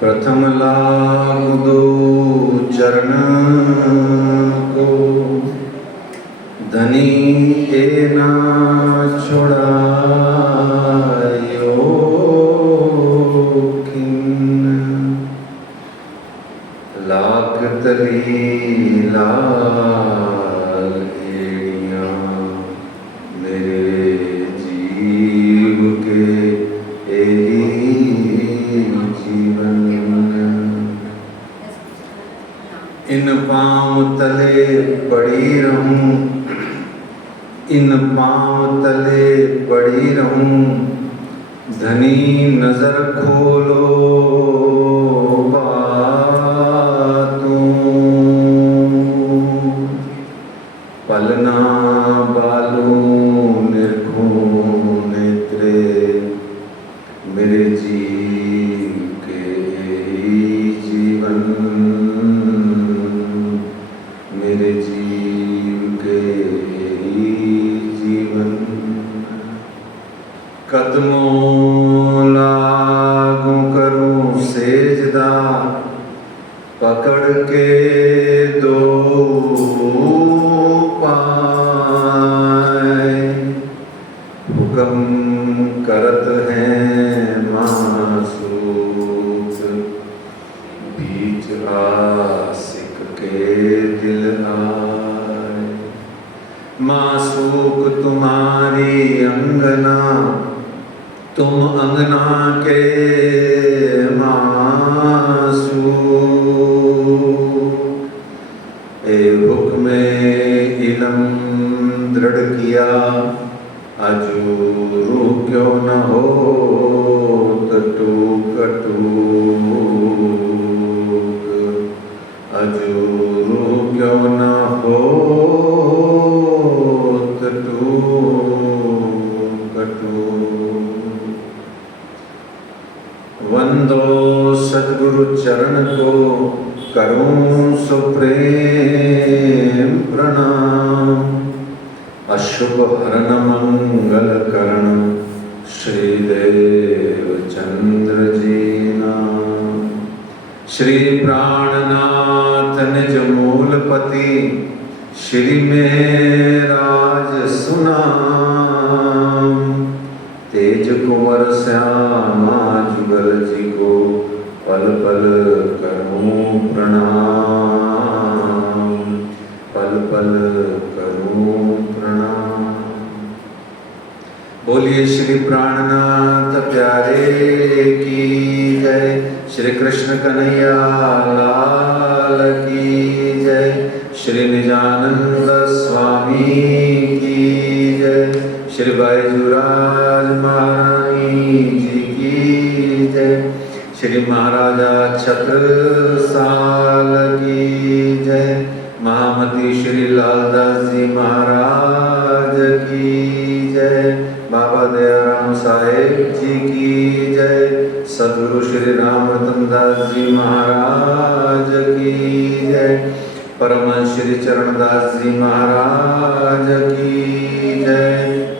प्रथम लाग दो चरण को, धनी ए ना छुड़ायो खिन्न। लाख तली लाल एड़ियाँ मेरे जीव के एही जीवन। इन पाँव तले पड़ी रहूं, इन पाँव तले पड़ी रहूं, धनी नजर खोलो बातों। पलना बालू निर्घुम नेत्रे मेरे जीव के जीवन, मेरे जीव के जीवन। कदमों लागू करूं सेजदा, पकड़ के दो पाए। हुक्म करत हैं मासूक, बीच आशिक के दिल आए। मासूक तुम्हारी अंगना, तुम अंगना के मासूक। ए हुक्मे इलम दृढ़ किया, अजूरू क्यों न हो टूक टूक। अजूरू क्यों न हो टूक टूक। वंदो सद्गुरु चरण को, करूं सुप्रेम प्रणाम। अशुभ हरण मंगल करण, श्रीदेव चंद्र जी नाम। श्री प्राणनाथ निज मूलपति, श्री मेराज सुनाम। तेज कुंवर श्यामा जुगल जी को, पल पल करूं प्रणाम, पल पल करूं प्रणाम। बोलिए श्री प्राणनाथ प्यारे की जय, श्री कृष्ण कन्हैया लाल की जय, श्री निजानंद स्वामी की जय, श्री बैजूराज महारानी जी की जय, श्री महाराजा छत्रसाल की जय, महामती श्री लालदास जी महाराज की जय, बाबा दयाराम साहेब जी की जय, सद्गुरु श्री राम रतन दास जी महाराज की जय, परमहंस श्री चरणदास जी महाराज की जय,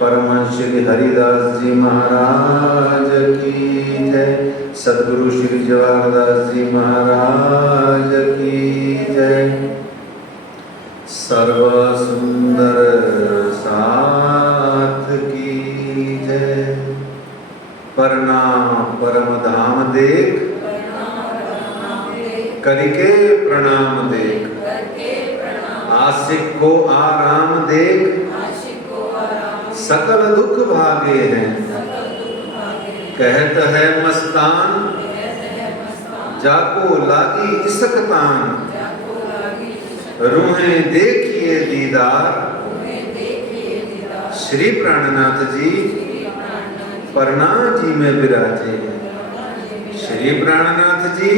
परमहंस श्री हरिदास जी महाराज की जय, सद्गुरु श्री जवाहरदास जी महाराज की जय। सर्व सुंदर साथ की जय। प्रणाम परम धाम देख, करिके प्रणाम देख। आशिक को आराम देख, सकल दुख भागे हैं। कहत है मस्तान, जाको लागी इसकतान। रूहें देखिए दीदार, श्री प्राणनाथ जी परना जी में विराजे। श्री प्राणनाथ जी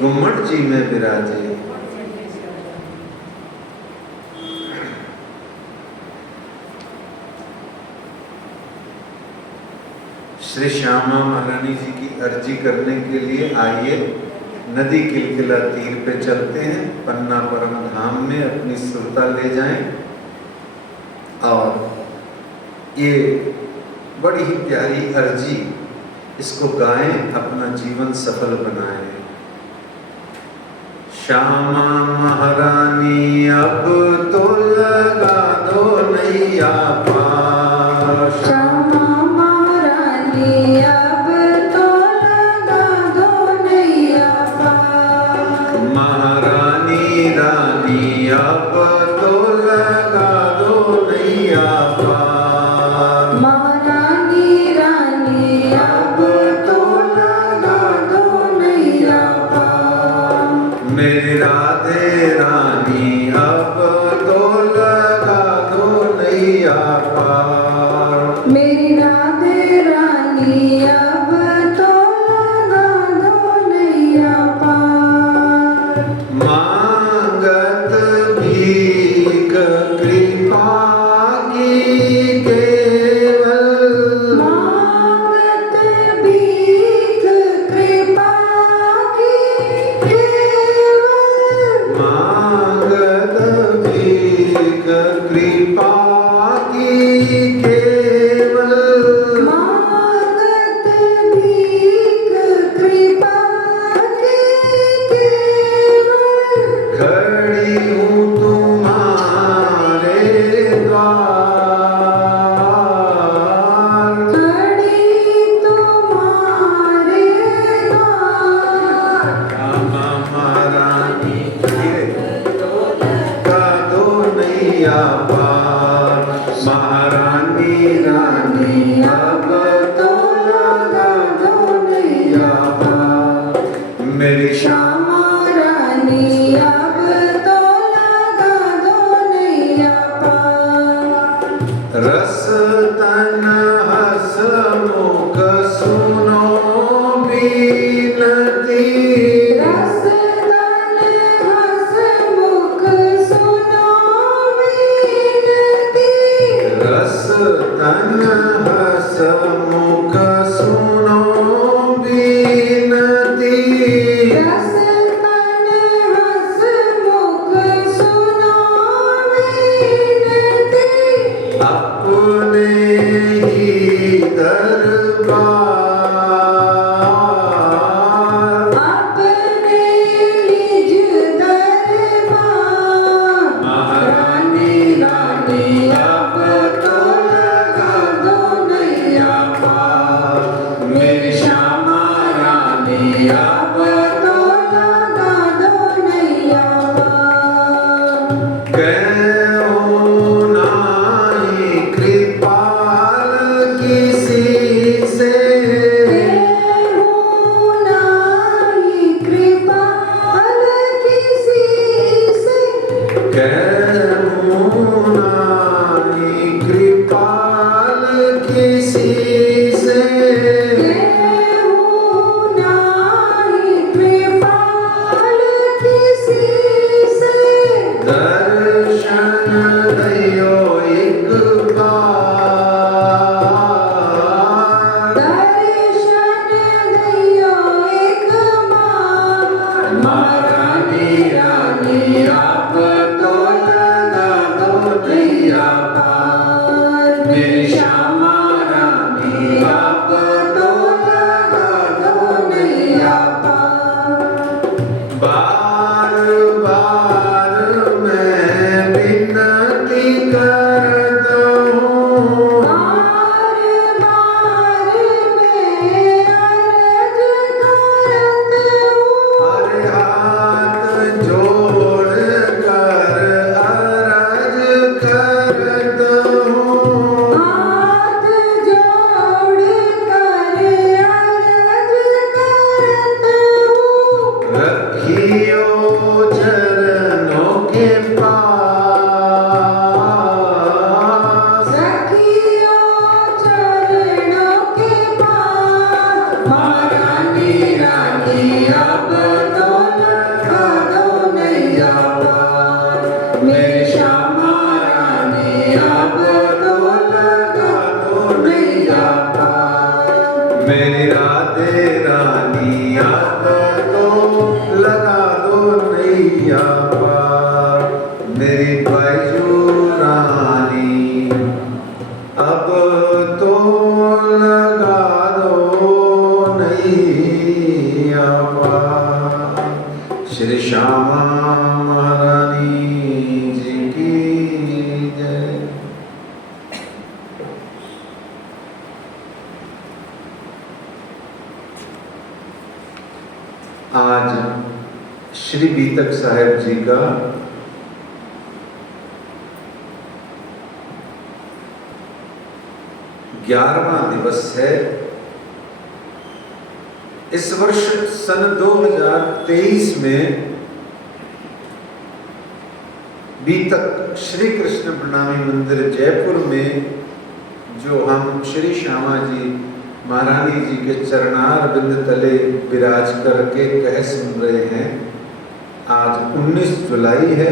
गुम्मट जी में विराजे। श्री श्यामा महारानी जी की अर्जी करने के लिए आइए नदी किलकिला तीर पे चलते हैं। पन्ना परम धाम में अपनी सुरता ले जाएं और ये बड़ी ही प्यारी अर्जी इसको गाएं, अपना जीवन सफल बनाएं। श्यामा महारानी अब तो लगा दो नैया पार। श्यामा महारानी अब तो लगा दो नैया पार। महारानी रानी अब तो लगा दो नैया पार। महारानी रानी अब तो लगा दो नैया पार। मेरी राधे रानी अब तो लगा दो नैया पार। मेरी राधे रानी अब तो लगा दो नैया पार। मांगत भीख कृपा की केवल। मांगत भीख कृपा की केवल। मांगत भीख कृपा की केवल। मांगत भीख कृपा की केवल। खड़ी हूँ तुम्हारे द्वार। खड़ी तुम्हारे द्वार। श्यामा महारानी का दो नैया पार। महारानी रानी अब तो लगा दो नैया पार। मेरी श्यामा रानी अब तो लगा दो नैया पार। रस तन हस मुख सुनो बीनती। रस तन हस मुख सुनो बीनती। रस तन हस मुख सुनो बीनती। रस तन हस मुख सुनो बीनती। अपने ही दरबार। अपने निज दरबार। महारानी रानी अब तो लगा दो नैया पार। मेरी श्यामा रानी अब तो लगा दो नैया पार। कहो नाई कृपाल किसी से। केहू नाई कृपाल किसी से। कहो नाई कृपाल किसी से। केहू नाई कृपाल किसी से। दर्शन दयो एक बार। दर्शन दयो एक बार। महारानी रानी अब तो लगा दो नैया पार। मेरी श्यामा रानी अब तो लगा दो नैया पार। बार बार मैं विनती करता हूँ। बार बार मैं अर्ज करत हूँ। हर हाथ जोड़ कर अर्ज करत हूँ। हाथ जोड़ कर अर्ज करत हूँ। रखियो चरणों के पास। रखियो चरणों के पास। महारानी रानी अब तो लगा दो नैया पार। मेरी श्यामा रानी अब तो लगा दो नैया पार। मेरी राधे रानी अब तो लगा दो नैया पार। मेरी बैजू रानी अब तो लगा दो श्री श्यामा महारानी जी की जय। आज श्री बीतक साहेब जी का ग्यारहवां दिवस है। इस वर्ष सन 2023 में बीतक श्री कृष्ण प्रणामी मंदिर जयपुर में जो हम श्री श्यामा जी महारानी जी के चरणार बिंद तले विराज करके कह सुन रहे हैं, आज 19 जुलाई है।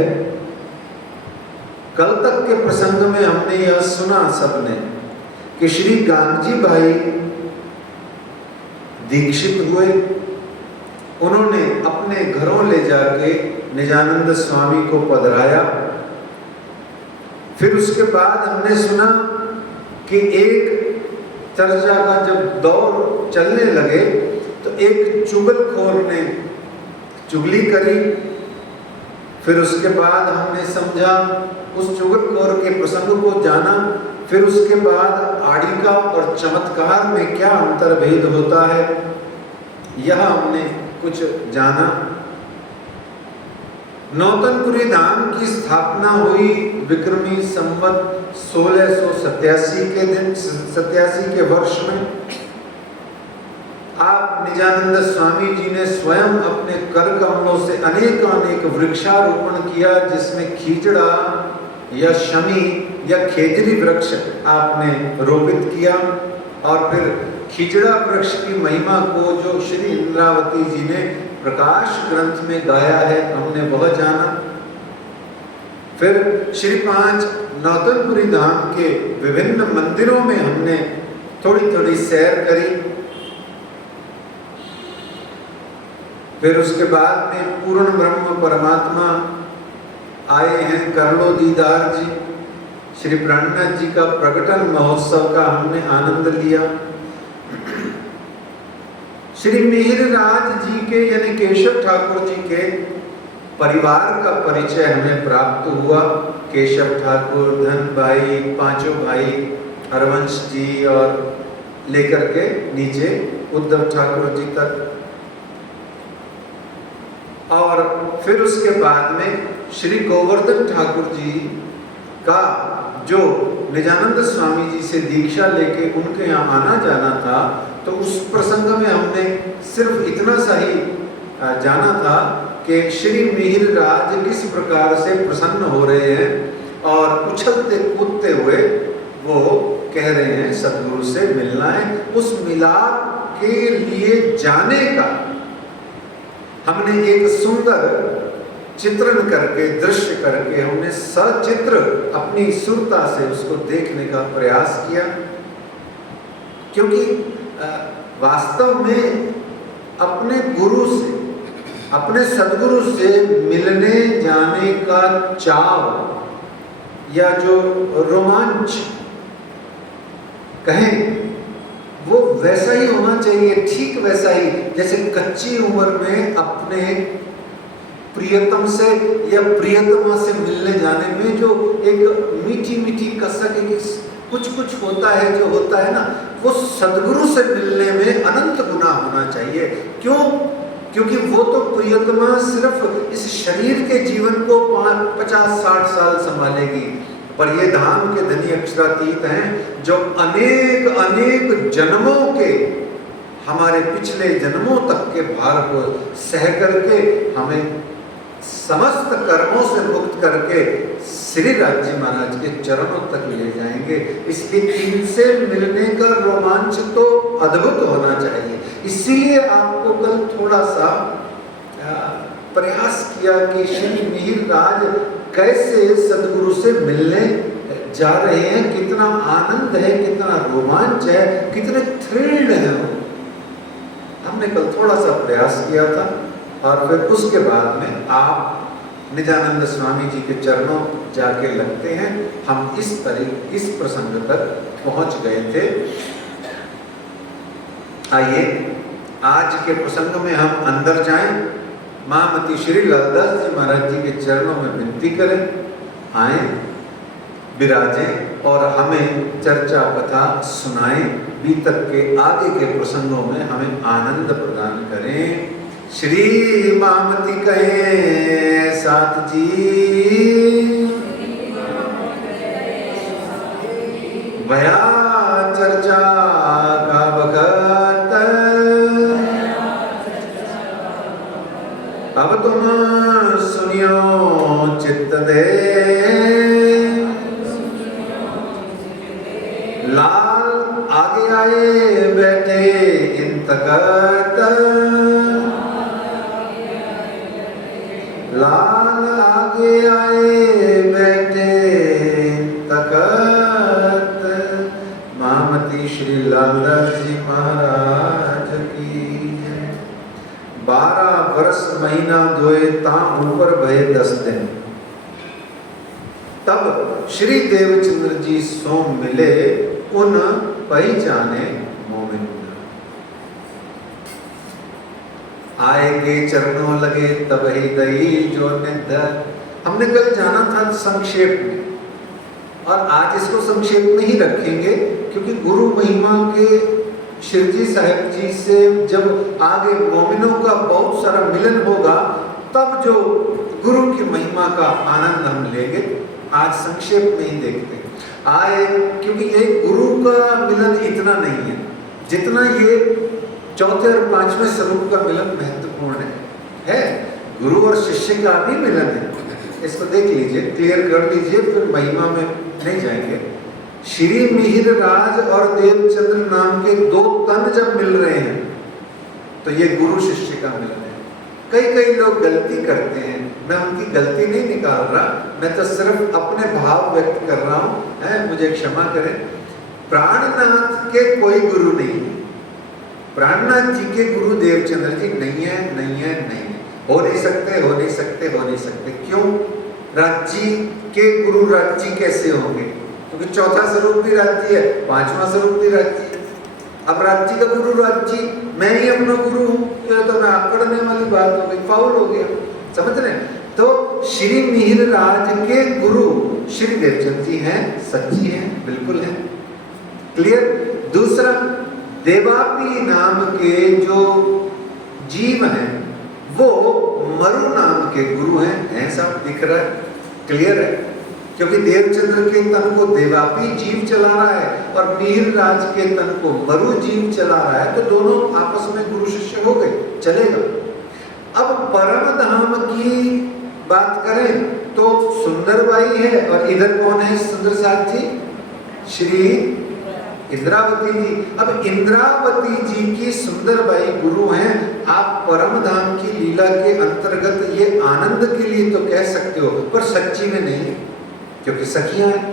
कल तक के प्रसंग में हमने यह सुना सबने कि श्री गांधी भाई दीक्षित हुए, उन्होंने अपने घरों ले जाके निजानंद स्वामी को पधराया। फिर उसके बाद हमने सुना कि एक चर्चा का जब दौर चलने लगे तो एक चुगलखोर ने चुगली करी। फिर उसके बाद हमने समझा, उस चुगलखोर के प्रसंग को जाना। फिर उसके बाद आड़िका और चमत्कार में क्या अंतर्भेद होता है यह हमने कुछ जाना। नौतनपुरी धाम की स्थापना हुई विक्रमी संवत 1687 के दिन 87 के वर्ष में। आप निजानंद स्वामी जी ने स्वयं अपने कर कमलों से अनेक वृक्षारोपण किया, जिसमें खीजड़ा या शमी या खेजरी वृक्ष आपने रोपित किया। और फिर खीजड़ा वृक्ष की महिमा को जो श्री इंद्रावती जी ने प्रकाश ग्रंथ में गाया है, हमने वह जाना। फिर श्री 5 नौतनपुरी धाम के विभिन्न मंदिरों में हमने थोड़ी सैर करी। फिर उसके बाद में पूर्ण ब्रह्म परमात्मा आए हैं, कर लो दीदार जी। श्री प्राणनाथ जी का प्रकटन महोत्सव का हमने आनंद लिया। श्री मिहिरराज जी के यानी केशव ठाकुर जी के परिवार का परिचय हमें प्राप्त हुआ। केशव ठाकुर, धन भाई, पांचों भाई, हरवंश जी और लेकर के नीचे उद्धव ठाकुर जी तक। और फिर उसके बाद में श्री गोवर्धन ठाकुर जी का जो निजानंद स्वामी जी से दीक्षा लेके उनके यहाँ आना जाना था, तो उस प्रसंग में हमने सिर्फ इतना सा ही जाना था कि श्री मिहिरराज किस प्रकार से प्रसन्न हो रहे हैं और उछलते कूदते हुए वो कह रहे हैं सद्गुरु से मिलना है। उस मिलाप के लिए जाने का हमने एक सुंदर चित्रण करके, दृश्य करके, हमने सचित्र अपनी सुरता से उसको देखने का प्रयास किया। क्योंकि वास्तव में अपने गुरु से, अपने सद्गुरु से मिलने जाने का चाव या जो रोमांच कहें, वो वैसा ही होना चाहिए, ठीक वैसा ही जैसे कच्ची उम्र में अपने प्रियतम से या प्रियतमा से मिलने जाने में जो एक मीठी कसक, कुछ होता है, जो होता है ना, वो सद्गुरु से मिलने में अनंत गुना होना चाहिए। क्यों? क्योंकि वो तो प्रियतमा सिर्फ इस शरीर के जीवन को 50-60 साल संभालेगी, पर ये धाम के धनी अक्षरातीत हैं जो अनेक जन्मों के, हमारे पिछले जन्मों तक के भार को सह करके हमें समस्त कर्मों से मुक्त करके श्री राज्य महाराज के चरणों तक ले जाएंगे। इसलिए इनसे मिलने का रोमांच तो अद्भुत होना चाहिए। इसीलिए आपको कल थोड़ा सा प्रयास किया कि श्री मिहिरराज कैसे सद्गुरु से मिलने जा रहे हैं, कितना आनंद है, कितना रोमांच है, कितने थ्रिल्ड है। हमने कल थोड़ा सा प्रयास किया था और फिर उसके बाद में आप निजानंद स्वामी जी के चरणों जाके लगते हैं। हम इस प्रसंग तक पहुंच गए थे। आइए आज के प्रसंग में हम अंदर जाएं महामती श्री लालदास जी महाराज जी के चरणों में विनती करें, आए, विराजें और हमें चर्चा कथा सुनाएं, बीतक के आगे के प्रसंगों में हमें आनंद प्रदान करें। श्री महामती कहें साथ जी, भया चर्चा का वक्त, अब तुम सुनियो चित्त दे, लाल आगे आए बैठे इंतकत, लाल आगे आए बैठे इंतकत। महामती श्री लालदास जी महाराज की जय। 12 वर्ष महीना धोए ता ऊपर भय 10 दिन। तब श्री देवचंद्र जी सोम मिले उन पहचाने मोमिन। आए के चरणों लगे तब ही दई जो निध। हमने कल जाना था संक्षेप में और आज इसको संक्षेप में ही रखेंगे, क्योंकि गुरु महिमा के शिवजी साहब जी से जब आगे मोमिनों का बहुत सारा मिलन होगा तब जो गुरु की महिमा का आनंद हम लेंगे। आज संक्षेप में ही देखते हैं। आए, क्योंकि ये गुरु का मिलन इतना नहीं है जितना ये चौथे और 5वें स्वरूप का मिलन महत्वपूर्ण है। गुरु और शिष्य का भी मिलन है, इसको देख लीजिए, क्लियर कर लीजिए, फिर महिमा में नहीं जाएंगे। श्री मिहिर राज और देवचंद्र नाम के 2 तन जब मिल रहे हैं तो ये गुरु शिष्य का मिलन है। कई लोग गलती करते हैं, मैं उनकी गलती नहीं निकाल रहा, मैं तो सिर्फ अपने भाव व्यक्त कर रहा हूं, मुझे क्षमा करें। प्राणनाथ के कोई गुरु नहीं है, प्राणनाथ जी के गुरु देवचंद्र जी नहीं है। हो नहीं सकते। क्यों? राज्य के गुरु राज्य कैसे होंगे? क्योंकि चौथा स्वरूप भी राज्य है, 5वां स्वरूप भी राज्य है। अब राज्य का गुरु राज्य, मैं ही अपना गुरु हूं, तो मैं आकड़ने वाली बात हो गई, फाउल हो गया। समझ रहे हैं? तो श्री मिहिर राज के गुरु श्री देवचंद्र जी हैं, सच्ची हैं, बिल्कुल हैं, क्लियर। दूसरा, देवापी नाम के जो जीव हैं वो मरु नाम के गुरु हैं, सब दिख रहा है, क्लियर है। क्योंकि देवचंद्र के तन को देवापी जीव चला रहा है और मिहिर राज के तन को मरु जीव चला रहा है, तो दोनों आपस में गुरु शिष्य हो गए, चलेगा। अब परम धाम की बात करें तो सुंदरबाई है, और इधर कौन है सुंदर साथी? श्री इंद्रावती जी। अब इंद्रावती जी की सुंदरबाई गुरु हैं। आप परम धाम की लीला के अंतर्गत ये आनंद के लिए तो कह सकते हो, पर सच्ची में नहीं, क्योंकि सखियां हैं।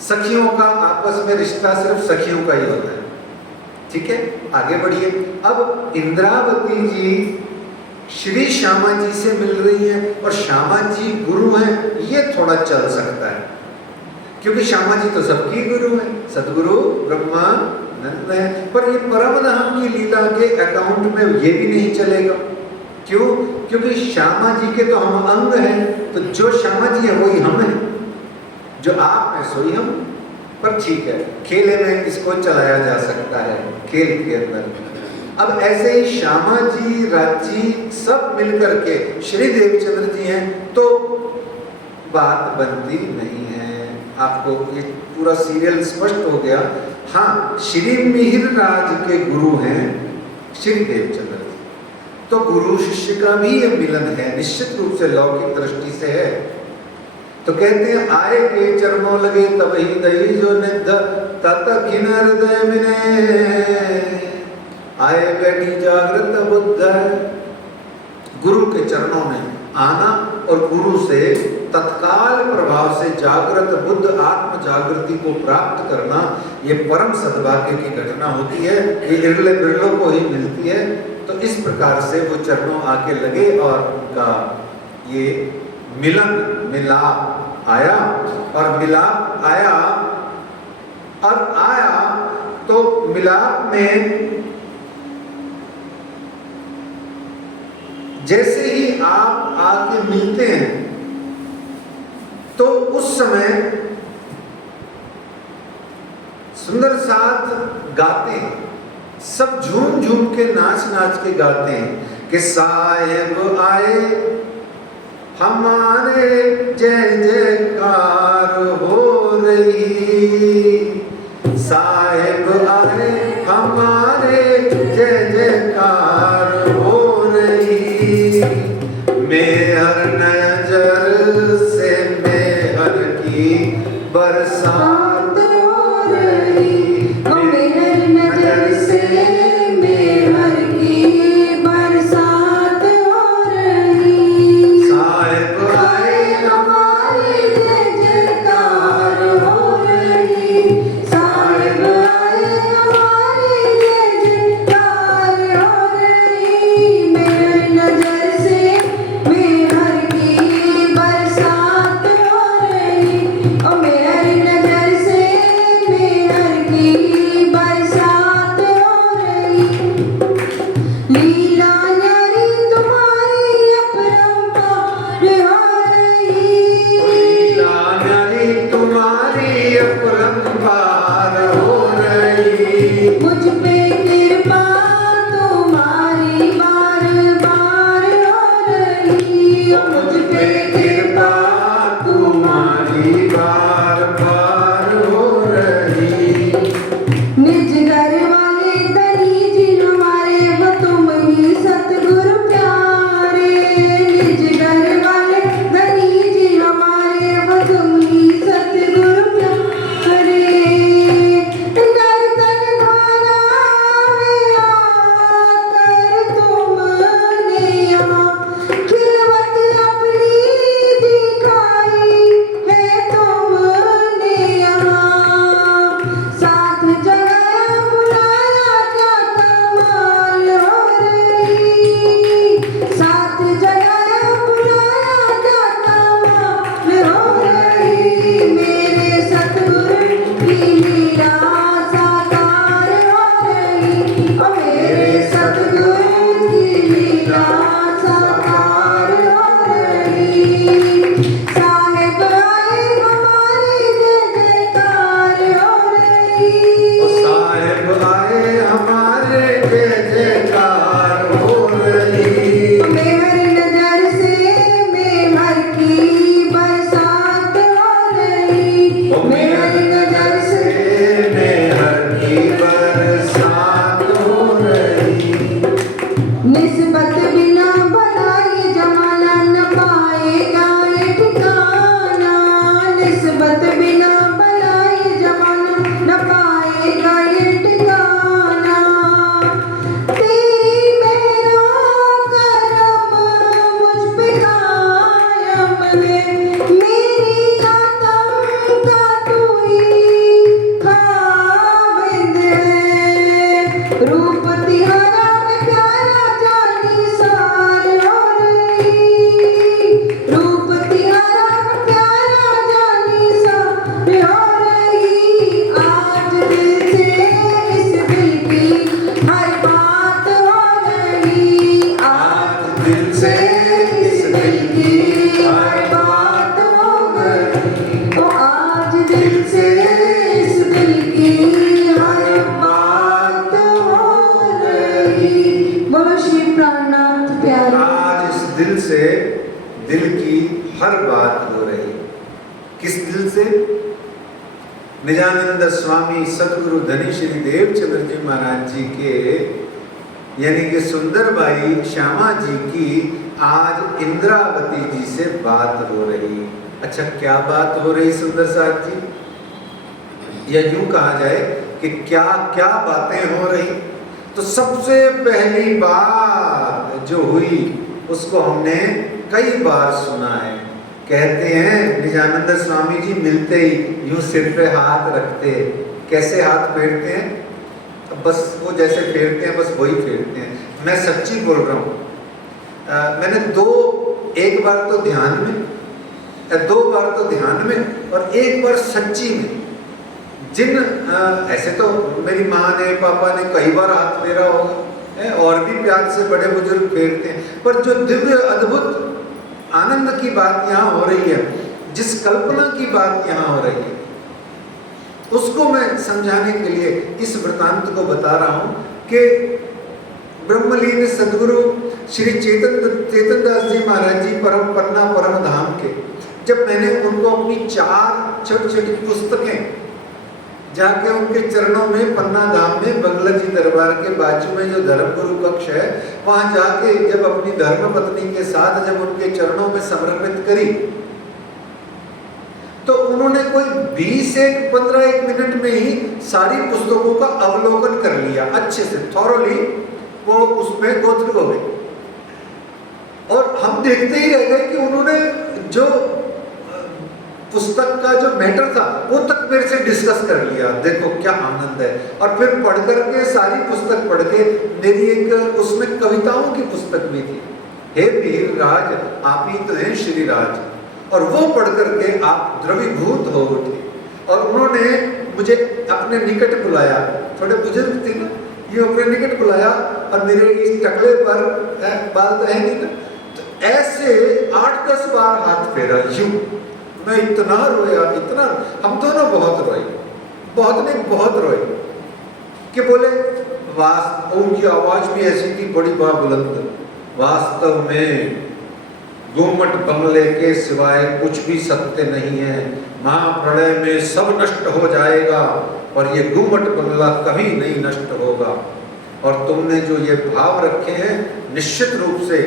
सखियों का आपस में रिश्ता सिर्फ सखियों का ही होता है, ठीक है। आगे बढ़िए। अब इंद्रावती जी श्री श्यामा जी से मिल रही हैं, और श्यामा जी गुरु हैं, ये थोड़ा चल सकता है, क्योंकि श्यामा जी तो सबकी गुरु हैं, सदगुरु ब्रह्मानंद है। पर ये परम धाम की लीला के अकाउंट में ये भी नहीं चलेगा। क्यों? क्योंकि श्यामा जी के तो हम अंग हैं, तो जो श्यामा जी है वही हम हैं, जो आप हैं सोई हम। पर ठीक है, खेले में इसको चलाया जा सकता है, खेल के अंदर। अब ऐसे ही श्यामा जी, राजी सब मिलकर के श्री देवचंद्र जी हैं, तो बात बनती नहीं है। आपको ये पूरा सीरियल स्पष्ट हो गया। हाँ, श्री मिहिर राज के गुरु हैं श्री देवचंद्र जी, तो गुरु शिष्य का भी ये मिलन है, निश्चित रूप से लौकिक दृष्टि से है। तो कहते हैं, आए के चरणों लगे तब ही दई जो निध, तत खिन हृदय मिने, आए बैठी जागृत बुद्ध। गुरु के चरणों में आना और गुरु से तत्काल प्रभाव से जागृत बुद्ध आत्म जागृति को प्राप्त करना, ये परम सद्भाग्य की घटना होती है। ये इरले बिरलों को ही मिलती है। तो इस प्रकार से वो चरणों आके लगे और उनका ये मिलाप आया, और मिलाप आया तो मिलाप में जैसे ही आप आके मिलते हैं तो उस समय सुंदर साथ गाते हैं, सब झूम झूम के नाच नाच के गाते हैं कि साहेब आए हमारे जय जयकार हो रही, साहेब आए हमारे जय जयकार हो रही, मेहर नजर से मेहर की बरसात हो रही, मेहर नजर से मेहर की बरसात हो रही, साहेब आए हमारे जय जयकार हो रही, साहेब आए हमारे जय जयकार हो रही, मेहर नजर से मेहर की बरसात हो रही, ओ मेहर नजर से मेहर की बरसात हो रही, लीला न्यारी तुम्हारी अपरंपार हो रही, लीला न्यारी तुम्हारी अपरंपार हो रही, मुझ पे कृपा तुम्हारी बार बार हो रही, मुझ पे कृपा तुम्हारी बार बार हो रही, निज घर वाले धनी जी हमारे वो तुम ही सतगुरु प्यारे, निज घर वाले धनी जी हमारे वो तुम ही सतगुरु प्यारे, नर्तन गाना है आकर तुमने यहाँ, खिलवत अपनी दिखाई है तुमने यहाँ, साथ जगह बुलाया क्या कमाल हो रही, साथ जगह बुलाया क्या कमाल हो रही, मेरे सतगुरु की लीला साकार हो रही, ओ मेरे सतगुरु की लीला साकार हो रही, साहेब आए हमारे जय जयकार हो रही, ओ साहेब आए हमारे जय जयकार हो रही, मेहर नजर से मेहर की बरसात हो रही, ओ मेहर नजर से मेहर की बरसात हो रही, निस्बत बिना भलाई जमाना न पाएगा ये ठिकाना, निस्बत बिना भलाई जमाना न पाएगा ये ठिकाना, तेरी मेरा करम मुझ पे कायम है, मेरी आत्म का तू ही खाविंद है, रूप तिहारा में प्यारा जानी सार हो रही, रूप तिहारा में प्यारा जानी सार हो रही, आज दिल से इस दिल की हर बात हो रही, आज दिल से इस दिल की हर बात हो गई, तो आज दिल से इस दिल की हर बात हो रही, बोलो श्री प्राणनाथ प्यारे, आज इस दिल से दिल की हर बात हो रही, किस दिल से? निजानंद स्वामी सतगुरु धनी श्री देवचंद्र जी महाराज जी के यानी कि सुंदरबाई श्यामा जी की आज इंद्रावती जी से बात हो रही। अच्छा, क्या बात हो रही सुंदर साथ जी? या यूं कहा जाए कि क्या क्या बातें हो रही। तो सबसे पहली बात जो हुई उसको हमने कई बार सुना है। कहते हैं निजानंद स्वामी जी मिलते ही यूं सिर पे हाथ रखते, कैसे हाथ फेरते हैं? बस वो जैसे फेरते हैं बस वही फेरते हैं। मैं सच्ची बोल रहा हूँ। मैंने एक बार तो ध्यान में, 2 बार तो ध्यान में और 1 बार सच्ची में। ऐसे तो मेरी माँ ने पापा ने कई बार हाथ फेरा होगा, और भी प्यार से बड़े बुजुर्ग फेरते हैं। पर जो दिव्य अद्भुत आनंद की बात यहाँ हो रही है, जिस कल्पना की बात यहाँ हो रही है, उसको मैं समझाने के लिए इस वृतांत को बता रहा हूँ कि ब्रह्मलीन सदगुरु श्री चेतन दास जी महाराज जी परम पन्ना परम धाम के, जब मैंने उनको अपनी 4 छोटी छोटी पुस्तकें जाके उनके चरणों में पन्ना धाम में बंगला जी दरबार के बाजू में जो धर्मगुरु कक्ष है, वहां जाके जब अपनी धर्म पत्नी के साथ जब उनके चरणों में समर्पित करी, तो उन्होंने कोई 15 मिनट में ही सारी पुस्तकों का अवलोकन कर लिया, अच्छे से थॉरोली वो उसमें गो थ्रू हो गए। और हम देखते ही रह गए कि उन्होंने जो पुस्तक का जो मैटर था वो तक मेरे से डिस्कस कर लिया। देखो क्या आनंद है। और फिर पढ़ करके सारी पुस्तक पढ़ के मेरी एक उसमें कविताओं की पुस्तक भी थी, हे वीर राज आप ही तो हैं श्री राज, और वो पढ़ करके आप द्रवीभूत हो उठे। और उन्होंने मुझे अपने निकट बुलाया, थोड़े बुजुर्ग थे ना, ये अपने निकट बुलाया और मेरे इस टकले पर बाल तो है नहीं ना, तो ऐसे 8-10 बार हाथ फेरा यूं। मैं इतना रोया, इतना, हम दोनों बहुत रोए, बहुत रोए कि बोले उनकी आवाज भी ऐसी थी बड़ी बुलंद, वास्तव में गुम्मट बंगले के सिवाय कुछ भी सत्य नहीं है, महाप्रलय में सब नष्ट हो जाएगा और ये गुम्मट बंगला कभी नहीं नष्ट होगा। और तुमने जो ये भाव रखे हैं निश्चित रूप से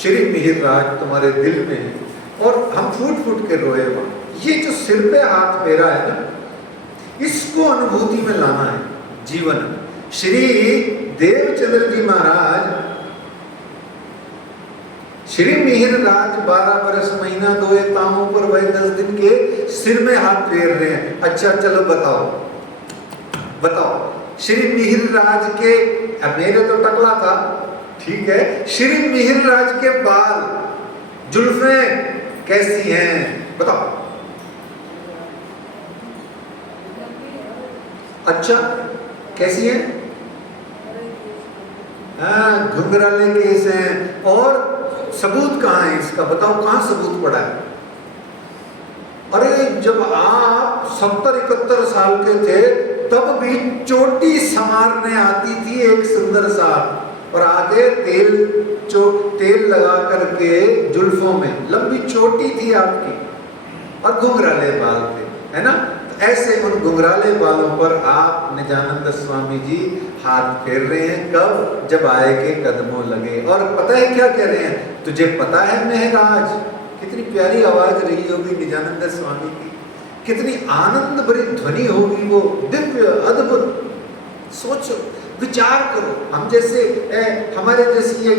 श्री मिहिर राज तुम्हारे दिल में है। और हम फूट के रोए वहां। ये जो सिर पे हाथ फेरा है ना, इसको अनुभूति में लाना है जीवन में। श्री देवचंद्र जी महाराज श्री मिहिर राज 12 बरस महीना 2 तामों पर वह 10 दिन के सिर में हाथ फेर रहे हैं। अच्छा चलो बताओ श्री मिहिर राज के, अब मेरे तो टकला था ठीक है, श्री मिहिर राज के बाल जुल्फें कैसी हैं बताओ। अच्छा कैसी हैं? घुंघराले केस हैं। और सबूत कहाँ है इसका बताओ, कहाँ सबूत पड़ा है? अरे जब आप 70-71 साल के थे तब भी चोटी संवारने आती थी एक सुंदर सा, और आगे तेल लगा करके जुल्फों में लंबी चोटी थी आपकी और घुंघराले बाल थे, है ना? ऐसे उन घुंघराले बालों पर आप निजानंद स्वामी जी हाथ फेर रहे हैं। कब? जब आए के कदमों लगे। और पता है क्या कह रहे हैं? तुझे पता है महराज, कितनी प्यारी आवाज रही होगी निजानंद स्वामी की, कितनी आनंद भरी ध्वनि होगी वो, दिव्य अद्भुत। सोचो, विचार करो, हम जैसे हमारे जैसी ये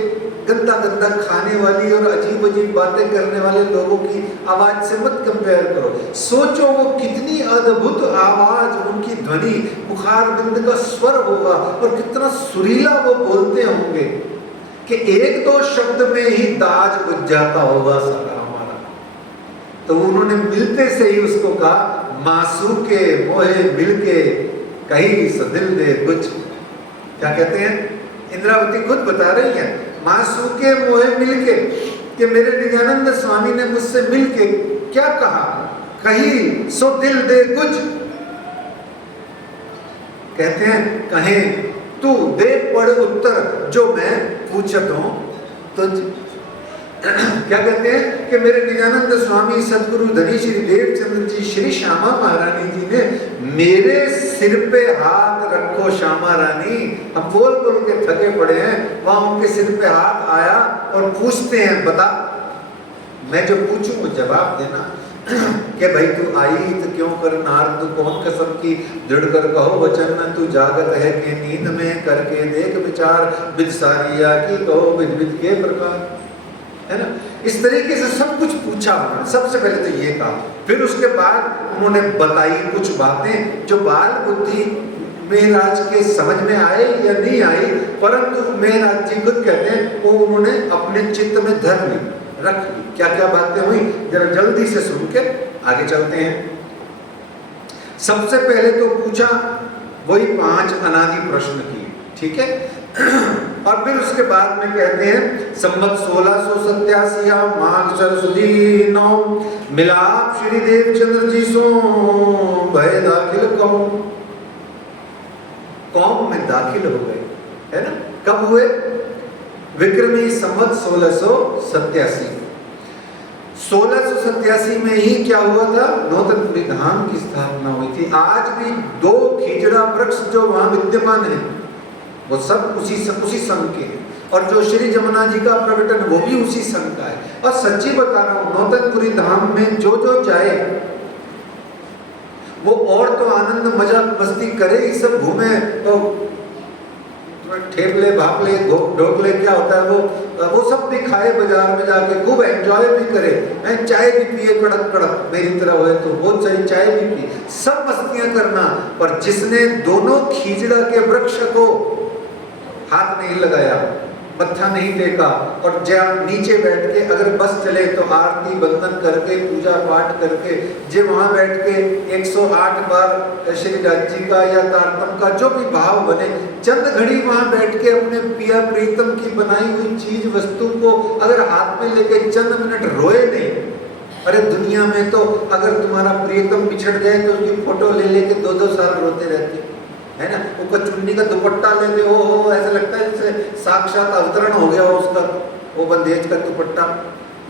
गंदा खाने वाली और अजीब अजीब बातें करने वाले लोगों की आवाज से मत कंपेयर करो। सोचो वो कितनी अद्भुत आवाज, उनकी ध्वनि, मुखार बिंद का स्वर होगा और कितना सुरीला वो बोलते होंगे कि 1-2 शब्द में ही दाज बुझ जाता होगा सारा हमारा। तो उन्होंने मिलते से ही उसको कहा, मासूके मोहे मिलके कहीं सदिल दे कुछ। क्या कहते हैं? इंद्रावती खुद बता रही है, मासूके मोहे मिलके, कि मेरे नित्यानंद स्वामी ने मुझसे मिलके क्या कहा, कहीं सो दिल दे कुछ। कहते हैं कहें तू दे पड़ उत्तर जो मैं पूछत हूं तुझ। क्या कहते हैं कि मेरे नित्यानंद स्वामी सदगुरु धनी श्री देवचंद्र जी श्री श्यामा महारानी जी ने मेरे सिर पे हाथ रखो श्यामा रानी। हम बोल के थके पड़े हैं, वहां उनके सिर पे हाथ आया और पूछते हैं, बता, मैं जो पूछूं वो जवाब देना कि भाई तू आई तो क्यों कर नार, तू कौन कसम की दृढ़ कर कहो वचन, तू जागत है कि नींद में करके देख विचार, विद सारिया की कहो विद विद के प्रकार, है ना? इस तरीके से सब कुछ पूछा उन्होंने। सबसे पहले तो ये कहा, फिर उसके बाद उन्होंने बताई कुछ बातें जो बाल बुद्धि मेहराज के समझ में आए या नहीं आई, परंतु मेहराज जी खुद कहते हैं वो उन्होंने अपने चित्त में धर ली, रख ली। क्या क्या बातें हुई जरा जल्दी से सुन के आगे चलते हैं। सबसे पहले तो पूछा वही 5 अनादि प्रश्न की, ठीक है? और फिर उसके बाद में कहते हैं संवत 1687 माघ सरस्वती 9 मिलाप श्री देवचंद्र जी सो भय दाखिल कौम में दाखिल हो गए, है ना। कब हुए? विक्रमी संवत 1687। 1687 में ही क्या हुआ था? नौतन धाम की स्थापना हुई थी। आज भी 2 खिजड़ा वृक्ष जो वहां विद्यमान है वो सब उसी संघ के हैं, और जो श्री जमुना जी का प्रकटन वो भी उसी संघ का है। और सच्ची बता रहा हूं, नौतनपुरी धाम में जो जाए वो और तो आनंद मजा मस्ती करे ही, सब घूमे तो ठेपले भापले ढोकले क्या होता है वो सब भी खाए, बाजार में जाके खूब एंजॉय भी करे, चाय भी पिए कड़क कड़क, मेरी तरह हो तो बहुत सारी चाय भी पिए, सब मस्तियां करना। पर जिसने दोनों खीजड़ा के वृक्ष को हाथ नहीं लगाया, मत्था नहीं टेका, और जहाँ नीचे बैठ के अगर बस चले तो आरती बंदन करके पूजा पाठ करके जे वहाँ बैठ के 108 बार श्री राज जी का या तारतम का जो भी भाव बने, चंद घड़ी वहाँ बैठ के अपने पिया प्रीतम की बनाई हुई चीज वस्तु को अगर हाथ में लेके चंद मिनट रोए नहीं। अरे दुनिया में तो अगर तुम्हारा प्रियतम बिछड़ जाए तो उसकी फोटो ले लेके 2-2 साल रोते रहते है ना। वो चुन्नी का दुपट्टा लेते हो, ऐसा लगता है जैसे साक्षात अवतरण हो गया उसका, वो बंदेज का दुपट्टा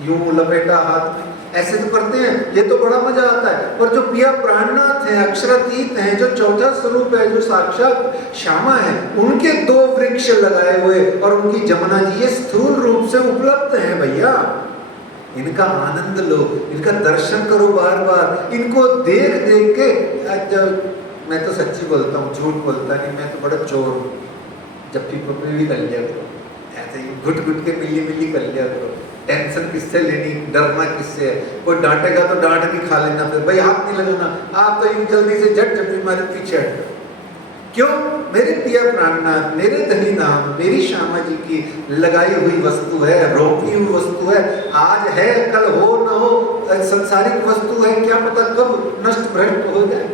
यूं लपेटा हाथ में, ऐसे तो करते हैं। ये तो बड़ा मजा आता है। पर जो पिया प्राणनाथ हैं, अक्षरातीत हैं, जो चौथा स्वरूप है, जो साक्षात श्यामा है, उनके 2 वृक्ष लगाए हुए और उनकी जमुना जी ये स्थूल रूप से उपलब्ध हैं भैया। इनका आनंद लो, इनका दर्शन करो बार बार, इनको देख देख के। मैं तो सच्ची बोलता हूँ, झूठ बोलता नहीं, मैं तो बड़ा चोर हूँ। जब भी पपड़ी कर लिया करो, ऐसे ही घुट घुट के मिली कर लिया करो। टेंशन किससे लेनी, डरना किससे है? कोई डांटेगा तो डांट भी खा लेना, फिर भाई हाथ नहीं लगाना, आप तो यूं जल्दी से झट झट हमारे पीछे हट। क्यों? मेरे पिया प्राणनाथ, मेरे धनी नाम, मेरी श्यामा जी की लगाई हुई वस्तु है, रोकी हुई वस्तु है। आज है, कल हो न हो, संसारिक वस्तु है, क्या पता कब नष्ट भ्रष्ट हो जाए।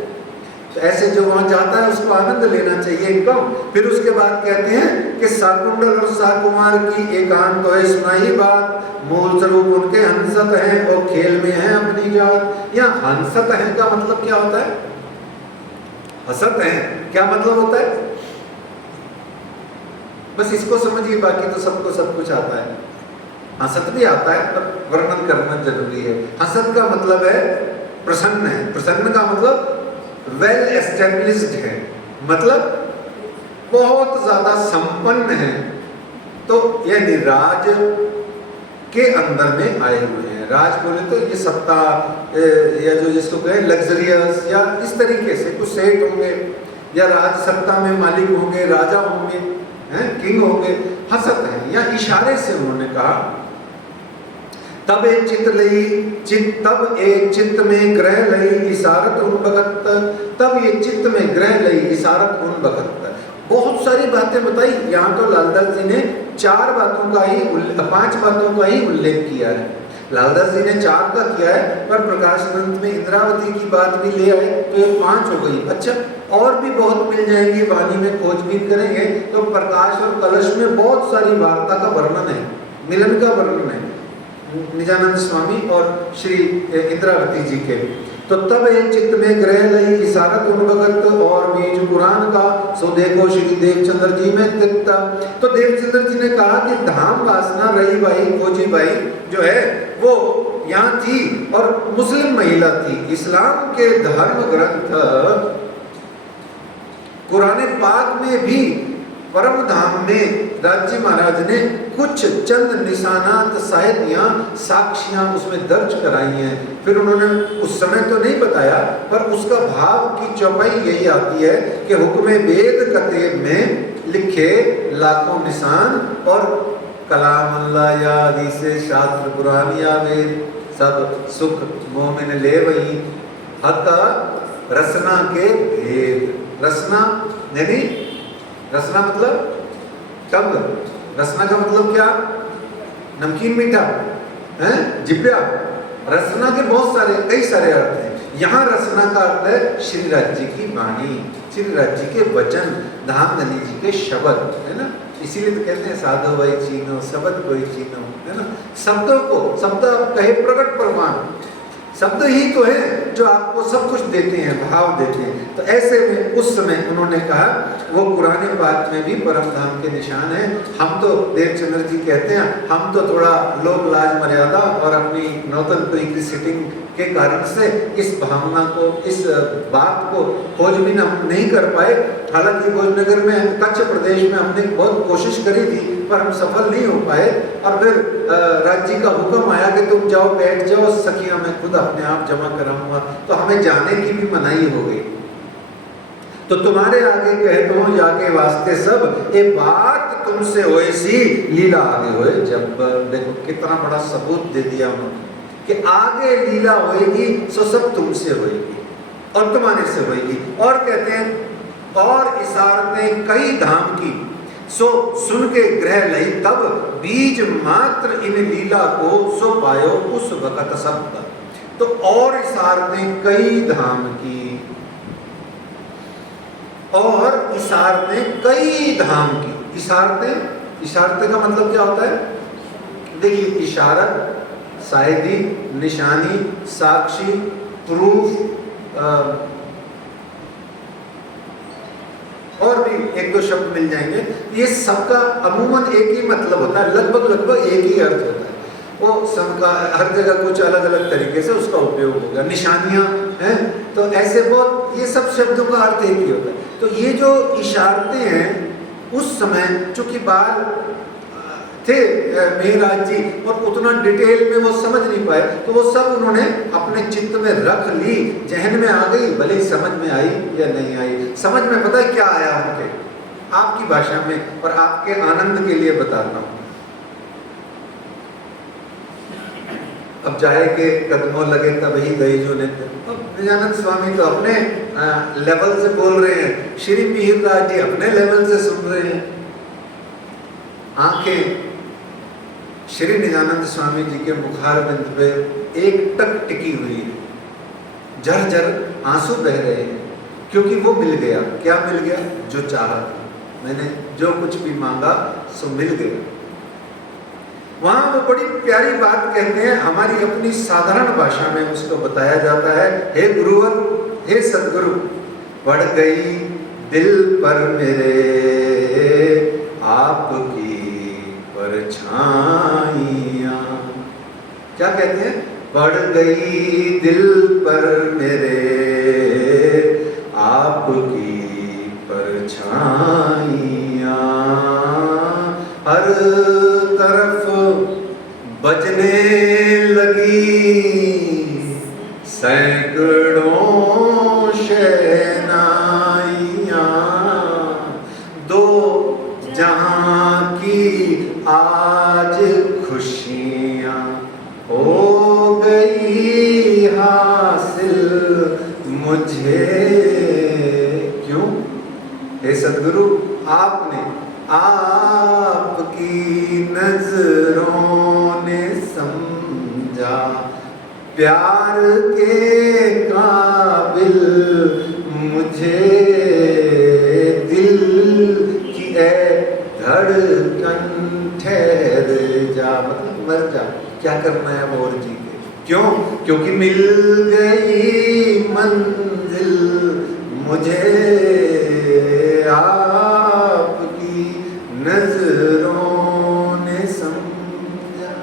तो ऐसे जो वहां जाता है उसको आनंद लेना चाहिए इनको। फिर उसके बाद कहते हैं कि साकुंडल और साकुमार की एकांत तो है सुनाई बात, मूल स्वरूप उनके हंसत हैं और खेल में है अपनी जात। यहाँ हंसत हैं का मतलब क्या होता है? हंसत हैं क्या मतलब होता है? बस इसको समझिए, बाकी तो सबको सब कुछ आता है। हंसत भी आता है पर वर्णन करना जरूरी है। हंसत का मतलब है प्रसन्न है, प्रसन्न का मतलब वेल एस्टेब्लिश्ड है, मतलब बहुत ज्यादा संपन्न है। तो यानी राज के अंदर में आए हुए हैं। राज बोले तो ये सत्ता या जो जिसको कहें लग्जरियस या इस तरीके से कुछ सेठ होंगे या राज सत्ता में मालिक होंगे, राजा होंगे, हैं, किंग होंगे, हंसत हैं। या इशारे से उन्होंने कहा तब एक चित्त लई तब एक चित्त में ग्रह लई इशारत उन भगत, तब ये चित्त में ग्रह लई इशारत उन भगत। बहुत सारी बातें बताई। यहाँ तो लालदास जी ने 5 बातों का ही उल्लेख किया है। लालदास जी ने 4 का किया है, पर प्रकाश ग्रंथ में इंद्रावती की बात भी ले आए तो ये 5 हो गई। अच्छा, और भी बहुत मिल जाएंगी, वाणी में खोजबीन करेंगे तो प्रकाश और कलश में बहुत सारी वार्ता का वर्णन है, मिलन का वर्णन है निजानंद स्वामी और श्री इंद्रावती जी के। तो तब एक चित्त में ग्रह लई इशारत उन भगत और बीज पुराण का सो देखो श्री देवचंद्र जी में तित्ता। तो देवचंद्र जी ने कहा कि धाम वासना रही भाई खोजी भाई जो है वो यहाँ थी और मुस्लिम महिला थी। इस्लाम के धर्म ग्रंथ कुरान पाक में भी परम धाम में राज्य महाराज ने कुछ चंद निशानात शायद यहाँ साक्षियां उसमें दर्ज कराई हैं। फिर उन्होंने उस समय तो नहीं बताया, पर उसका भाव की चौपाई यही आती है कि हुक्म वेद कतेब में लिखे लाखों निशान और कलाम अल्लाह या हदीस शास्त्र कुरान या वेद सब सुख मोमिन ले वही हक रसना के भेद। रसना यानी रसना मतलब टंग, रसना का मतलब क्या? नमकीन मीठा है, जिब्या। रसना के बहुत सारे कई सारे अर्थ हैं। यहाँ रसना का अर्थ है श्री राज जी की वाणी, श्री राज जी के वचन, धाम धनी जी के शब्द, है ना। इसीलिए तो कहते हैं साधो वही चीनो शब्द कोई चीनो, है ना। शब्दों को, शब्द कहे प्रकट प्रमाण, शब्द ही तो है जो आपको सब कुछ देते हैं, भाव देते हैं। तो ऐसे में उस समय उन्होंने कहा वो पुराने पाक में भी परम धाम के निशान हैं। हम तो देवचंद्र जी कहते हैं हम तो थोड़ा लोक लाज मर्यादा और अपनी नौतनपुरी की सिटिंग के कारण से इस भावना को, इस बात को खोजबीन हम नहीं कर पाए। हालांकि भोजनगर में, कच्छ प्रदेश में हमने बहुत कोशिश करी थी पर हम सफल नहीं हो पाए। और फिर राज्य का हुक्म आया कि तुम जाओ बैठ जाओ, सखियां मैं खुद अपने आप जमा कराऊंगा। तो हमें जाने की भी मनाही हो गई। तो तुम्हारे आगे कहता हूँ जाके वास्ते सब, ये बात तुमसे होए सी लीला आगे होए। जब देखो कितना बड़ा सबूत दे दिया उन्होंने कि आगे लीला होएगी सो सब तुमसे होएगी और तुम्हारे से होएगी। और कहते हैं और इशारतें कई धाम की सो सुन के ग्रह लई, तब बीज मात्र इन लीला को सो पायो उस वक़्त सब। तो और इशारतें कई धाम की, और इशारतें कई धाम की। इशारतें का मतलब क्या होता है? देखिए, इशारत, शायदी, निशानी, साक्षी, प्रूफ, और भी एक दो शब्द मिल जाएंगे। ये सबका अमूमन एक ही मतलब होता है, लगभग एक ही अर्थ होता है। वो सबका हर जगह कुछ अलग अलग तरीके से उसका उपयोग होगा। निशानियां हैं तो ऐसे बहुत, ये सब शब्दों का अर्थ एक ही होता है। तो ये जो इशारतें हैं उस समय चूंकि बाल थे मेहराज जी और उतना डिटेल में वो समझ नहीं पाए, तो वो सब उन्होंने अपने चित्त में रख ली, जहन में आ गई, भले ही समझ में आई या नहीं आई। समझ में पता है क्या आया उनके, आपकी भाषा में और आपके आनंद के लिए बताता हूँ। अब जाए के कदमों लगे तब ही गई जो नित्य। अब निजानंद स्वामी तो अपने लेवल से बोल रहे हैं, श्री मिहिर राज जी अपने लेवल से सुन रहे हैं। आंखें श्री निजानंद स्वामी जी के मुखार बिंद पे एक टक टिकी हुई है, झरझर आंसू बह रहे हैं, क्योंकि वो मिल गया। क्या मिल गया? जो चाहा, मैंने जो कुछ भी मांगा सो मिल गया। वहां वो बड़ी प्यारी बात कहते हैं, हमारी अपनी साधारण भाषा में उसको बताया जाता है। हे गुरुवर, हे सदगुरु, पड़ गई दिल पर मेरे आपकी परछाइयां। क्या कहते हैं? पड़ गई दिल पर मेरे आपकी परछाइयां, हर तरफ बजने लगी सैकड़ों शहनाइयां, दो जहां की आज खुशियां हो गई हासिल मुझे। क्यों? हे सद्गुरु, आपने, आपकी नजरों ने समझा प्यार के काबिल मुझे, दिल की ए धड़कन ठहर जा, मतलब मर जा, क्या करना है अब और जी के। क्यों? क्योंकि मिल गई मंजिल मुझे आपकी नजरों ने समझा।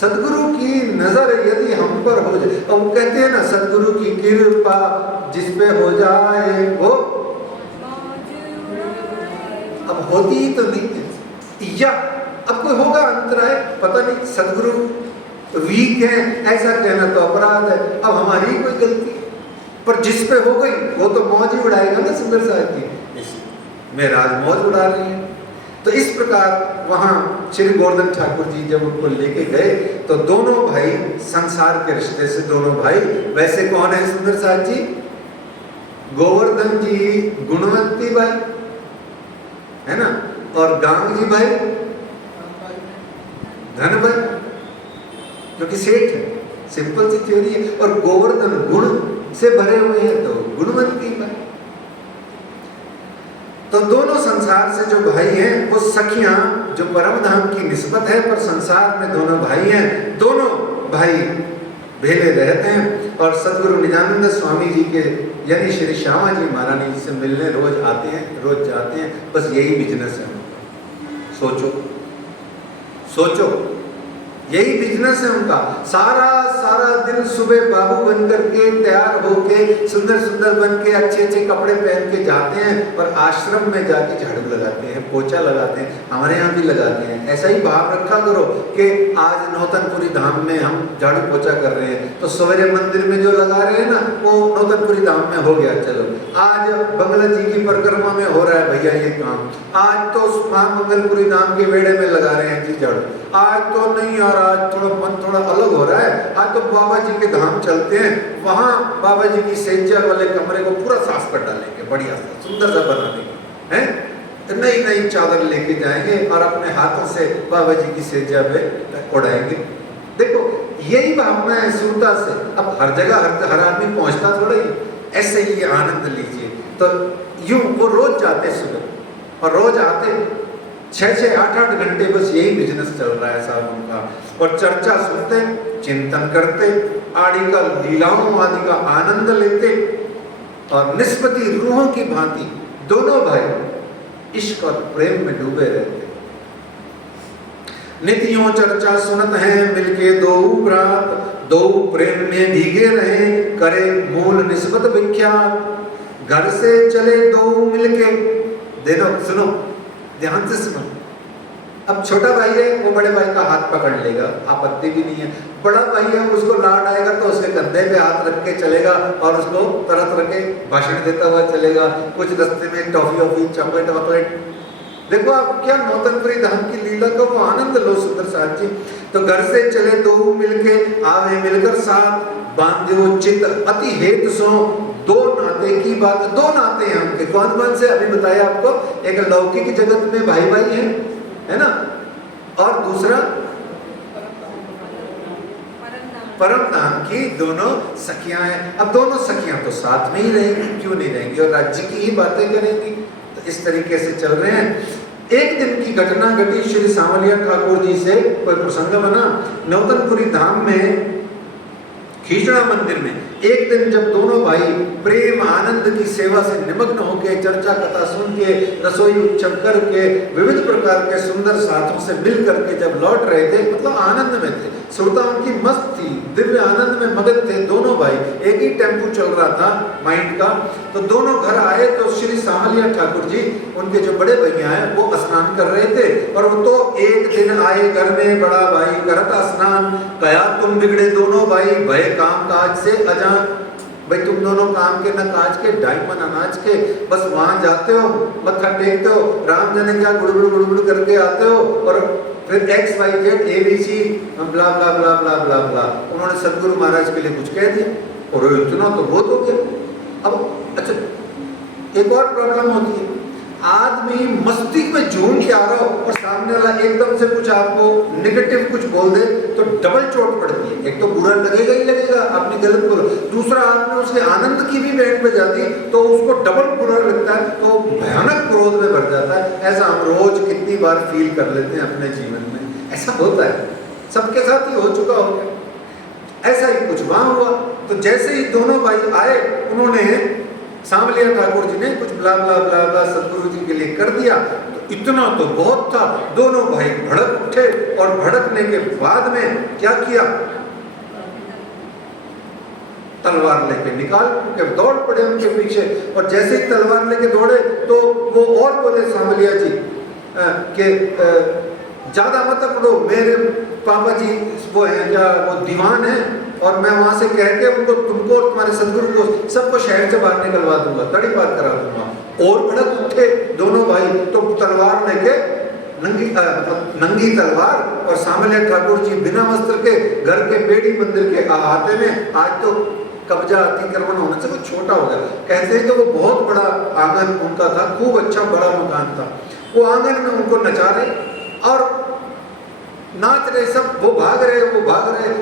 सदगुरु की नजर यदि हम पर हो जाए, और वो कहते हैं ना, सदगुरु की कृपा जिस पे हो जाए वो अब होती ही तो नहीं है, या अब कोई होगा अंतराय, पता नहीं। सदगुरु वीक है ऐसा कहना तो अपराध है, अब हमारी कोई गलती, पर जिस पे हो गई वो तो मौज ही उड़ाएगा ना। सुंदर साहब जी मेहराज मौज उड़ा रही है। तो इस प्रकार वहां श्री गोवर्धन ठाकुर जी जब उनको लेके गए तो दोनों भाई संसार के रिश्ते से दोनों भाई, वैसे कौन है सुंदर साहब जी? गोवर्धन जी गुणवंती भाई है ना, और गांग जी भाई धन भाई, क्योंकि सेठ है, सिंपल सी थ्योरी है। और गोवर्धन गुण से भरे हुए हैं तो गुणवंती भाई। तो दोनों संसार से जो भाई हैं वो सखियां जो परम धाम की निस्बत है, पर संसार में दोनों भाई हैं, दोनों भाई भेले रहते हैं। और सदगुरु निजानंद स्वामी जी के यानी श्री श्यामा जी महारानी जी से मिलने रोज आते हैं, रोज जाते हैं, बस यही बिजनेस है उनका। सोचो सोचो, यही बिजनेस है उनका। सारा दिन सुबह बाबू बन करके तैयार होके सुंदर सुंदर बन के अच्छे अच्छे कपड़े पहन के जाते हैं और आश्रम में जाके झाड़ू लगाते हैं, पोछा लगाते हैं। हमारे यहाँ भी लगाते हैं। ऐसा ही भाव रखा करो कि आज नौतनपुरी धाम में हम झाड़ू पोछा कर रहे हैं तो सवेरे मंदिर में जो लगा रहे हैं ना वो नौतनपुरी धाम में हो गया। चलो आज बंगला जी की परिक्रमा में हो रहा है भैया ये काम, आज तो महामंगलपुरी धाम के वेड़े में लगा रहे हैं जी झाड़ू। आज तो नहीं यार, आज थोड़ा मन थोड़ा अलग हो रहा है, आज तो बाबा जी के धाम चलते हैं, वहां बाबा जी की सेजा वाले कमरे को पूरा साफ कर डालेंगे, बढ़िया सा सुंदर सा बना देंगे, हैं नई नई चादर लेके जाएंगे और अपने हाथों से बाबा जी की सेजा पे उड़ाएंगे। देखो यही भावना है सुरता से। अब हर जगह हर आदमी पहुंचता थोड़ा ही, ऐसे ही आनंद लीजिए। तो यूं वो रोज जाते सुबह और रोज आते 6-8 घंटे, बस यही बिजनेस चल रहा है साहब उनका। और चर्चा सुनते, चिंतन करते, आदि का लीलाओं आदि का आनंद लेते और निस्पति रूहों की भांति दोनों भाई इश्क और प्रेम में डूबे रहते। नित्यों चर्चा सुनत हैं मिलके दो प्रात, दो प्रेम में भीगे रहे करे मूल निस्बत विख्यात। घर से चले दो मिलके, देखो सुनो ध्यान से सुनो। अब छोटा भाई है वो बड़े भाई का हाथ पकड़ लेगा, आपत्ति भी नहीं है। बड़ा भाई है उसको लाड आएगा तो उसके कंधे पे हाथ रख के चलेगा और उसको तरह तरह के भाषण देता हुआ चलेगा। कुछ रास्ते में टॉफी वॉफी चॉकलेट वॉकलेट। देखो आप क्या नौतनपुरी धाम की लीला का वो आनंद लो सुंदर साथ जी। तो घर से चले दो मिलके आवे मिलकर साथ, बांधो चित अति हेत सो दो नाते की बात। दो नाते हैं उनके, कौन कौन से अभी बताया आपको। एक लौकिक जगत में भाई भाई है ना, और दूसरा परम धाम की दोनों सखियां हैं। अब दोनों सखियां तो साथ में ही रहेंगी, क्यों नहीं रहेंगी, और राज्य की ही बातें करेंगी। तो इस तरीके से चल रहे हैं। एक दिन की घटना घटी, श्री सांवलिया ठाकुर जी से कोई प्रसंग बना। नौतनपुरी धाम में खींचड़ा मंदिर में एक दिन जब दोनों भाई प्रेम आनंद की सेवा से निमग्न होकर चर्चा कथा सुन के रसोई उत्सव करके विविध प्रकार के सुंदर साथों से मिल करके जब लौट रहे थे, मतलब आनंद में थे, श्रोता उनकी मस्त थी, दिव्य आनंद में मगन थे दोनों भाई। एक ही टेम्पू चल रहा था माइंड का। तो दोनों घर आए तो श्री सांवलिया ठाकुर जी उनके जो बड़े भैया हैं वो स्नान कर रहे थे। और वो तो एक दिन आए घर में बड़ा भाई करता स्नान, कया तुम बिगड़े दोनों भाई भय काम काज से अजान। भाई तुम दोनों काम के न काज के, डायमंड अनाज के, बस वहां जाते हो, मत्था टेकते हो, राम जाने क्या गुड़गुड़ करके आते हो और फिर XYZ ABC ब्ला ब्ला ब्ला ब्ला ब्ला ब्ला। उन्होंने सदगुरु महाराज के लिए कुछ कह दिया और इतना तो बहुत हो गया। अब अच्छा एक और प्रॉब्लम होती है, आदमी मस्ती में झूम के आ रहा हो और सामने वाला एकदम से कुछ आपको नेगेटिव कुछ बोल दे तो डबल चोट पड़ती है। एक तो बुरा लगेगा ही लगेगा, आपने गलत बोला, दूसरा आदमी उसके आनंद की भी बैंड पे जाती तो उसको डबल बुरा लगता है, तो भयानक क्रोध में भर जाता है। ऐसा हम रोज कितनी बार फील कर लेते हैं अपने जीवन में, ऐसा होता है, सबके साथ ही हो चुका होगा। ऐसा ही कुछ वहां हुआ। तो जैसे ही दोनों भाई आए, उन्होंने सांवलिया ठाकुर जी ने कुछ ब्ला ब्ला ब्ला ब्ला सदगुरु जी के लिए कर दिया। तो इतना तो बहुत था, दोनों भाई भड़क उठे और भड़कने के बाद में क्या किया, तलवार लेके निकाल के दौड़ पड़े उनके पीछे। और जैसे ही तलवार लेके दौड़े तो वो और बोले सांवलिया जी कि ज्यादा मत पकड़ो, मेरे पापा जी वो है क्या, वो दीवान है और मैं वहां से कह के उनको, तुमको और तुम्हारे सदगुरु को सबको शहर से बाहर निकलवा दूंगा, तड़ी पार करा दूंगा। और भड़क उठे दोनों भाई तो तलवार लेके नंगी तलवार, और सांवलिया ठाकुर जी बिना वस्त्र के घर के बेड़ी मंदिर के अहाते में, आज तो कब्जा अतिक्रमण होने से कुछ छोटा हो गया, कहते हैं कि वो बहुत बड़ा आंगन उनका था, खूब अच्छा बड़ा मकान था। वो आंगन में उनको नचा रहे और नाच रहे सब, वो भाग रहे,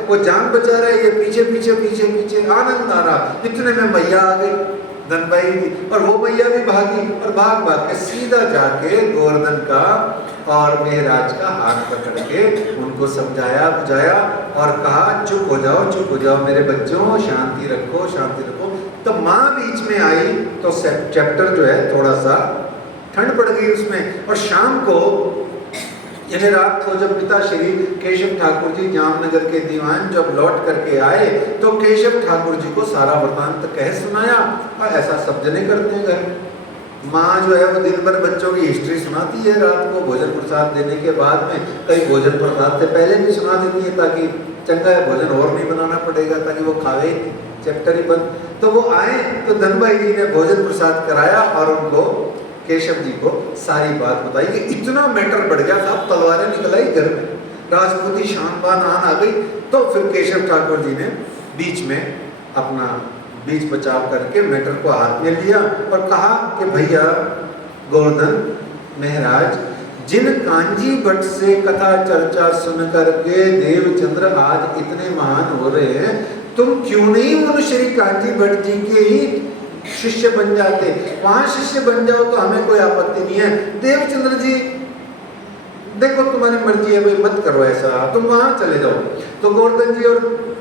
वो जान बचा रहे, ये पीछे पीछे पीछे पीछे, आनंद आ रहा। इतने में मैया आ गई धनबाई और वो मैया भी भागी और भाग भाग के सीधा जाके गोवर्धन का और मेहराज का हाथ पकड़ के उनको समझाया बुझाया और कहा चुप हो जाओ मेरे बच्चों, शांति रखो शांति रखो। तो माँ बीच में आई तो चैप्टर जो है थोड़ा सा ठंड पड़ गई उसमें। और शाम को यानी रात को जब पिता श्री केशव ठाकुर जी जामनगर के दीवान जब लौट करके आए तो केशव ठाकुर जी को सारा वृतांत कह सुनाया। और ऐसा सब जने करते हैं घर में। माँ जो है वो दिन भर बच्चों की हिस्ट्री सुनाती है, रात को भोजन प्रसाद देने के बाद में कई भोजन प्रसाद से पहले भी सुना देती है ताकि चंगा भोजन और नहीं बनाना पड़ेगा, ताकि वो खावे चैप्टर ही बंद। तो वो आए तो धनबाई जी ने भोजन प्रसाद कराया और उनको केशव जी को सारी बात बताई कि इतना मैटर बढ़ गया था, तलवारें निकल आई घर में, राजपूती शान बान आन आ गई। तो फिर केशव ठाकुर जी ने बीच में अपना बीच बचाव करके मैटर को हाथ में लिया और कहा कि भैया गोवर्धन महाराज, जिन कांजी भट्ट से कथा चर्चा सुन करके देवचंद्र आज इतने महान हो रहे हैं, तुम क्यों नहीं उन श्री कांजी भट्ट जी के ही शिष्य बन जाते? वहां शिष्य बन जाओ तो हमें कोई आपत्ति नहीं है। देवचंद्र जी देखो तुम्हारी मर्जी है भाई, मत करो ऐसा, तुम वहां चले जाओ। तो गोवर्धन जी और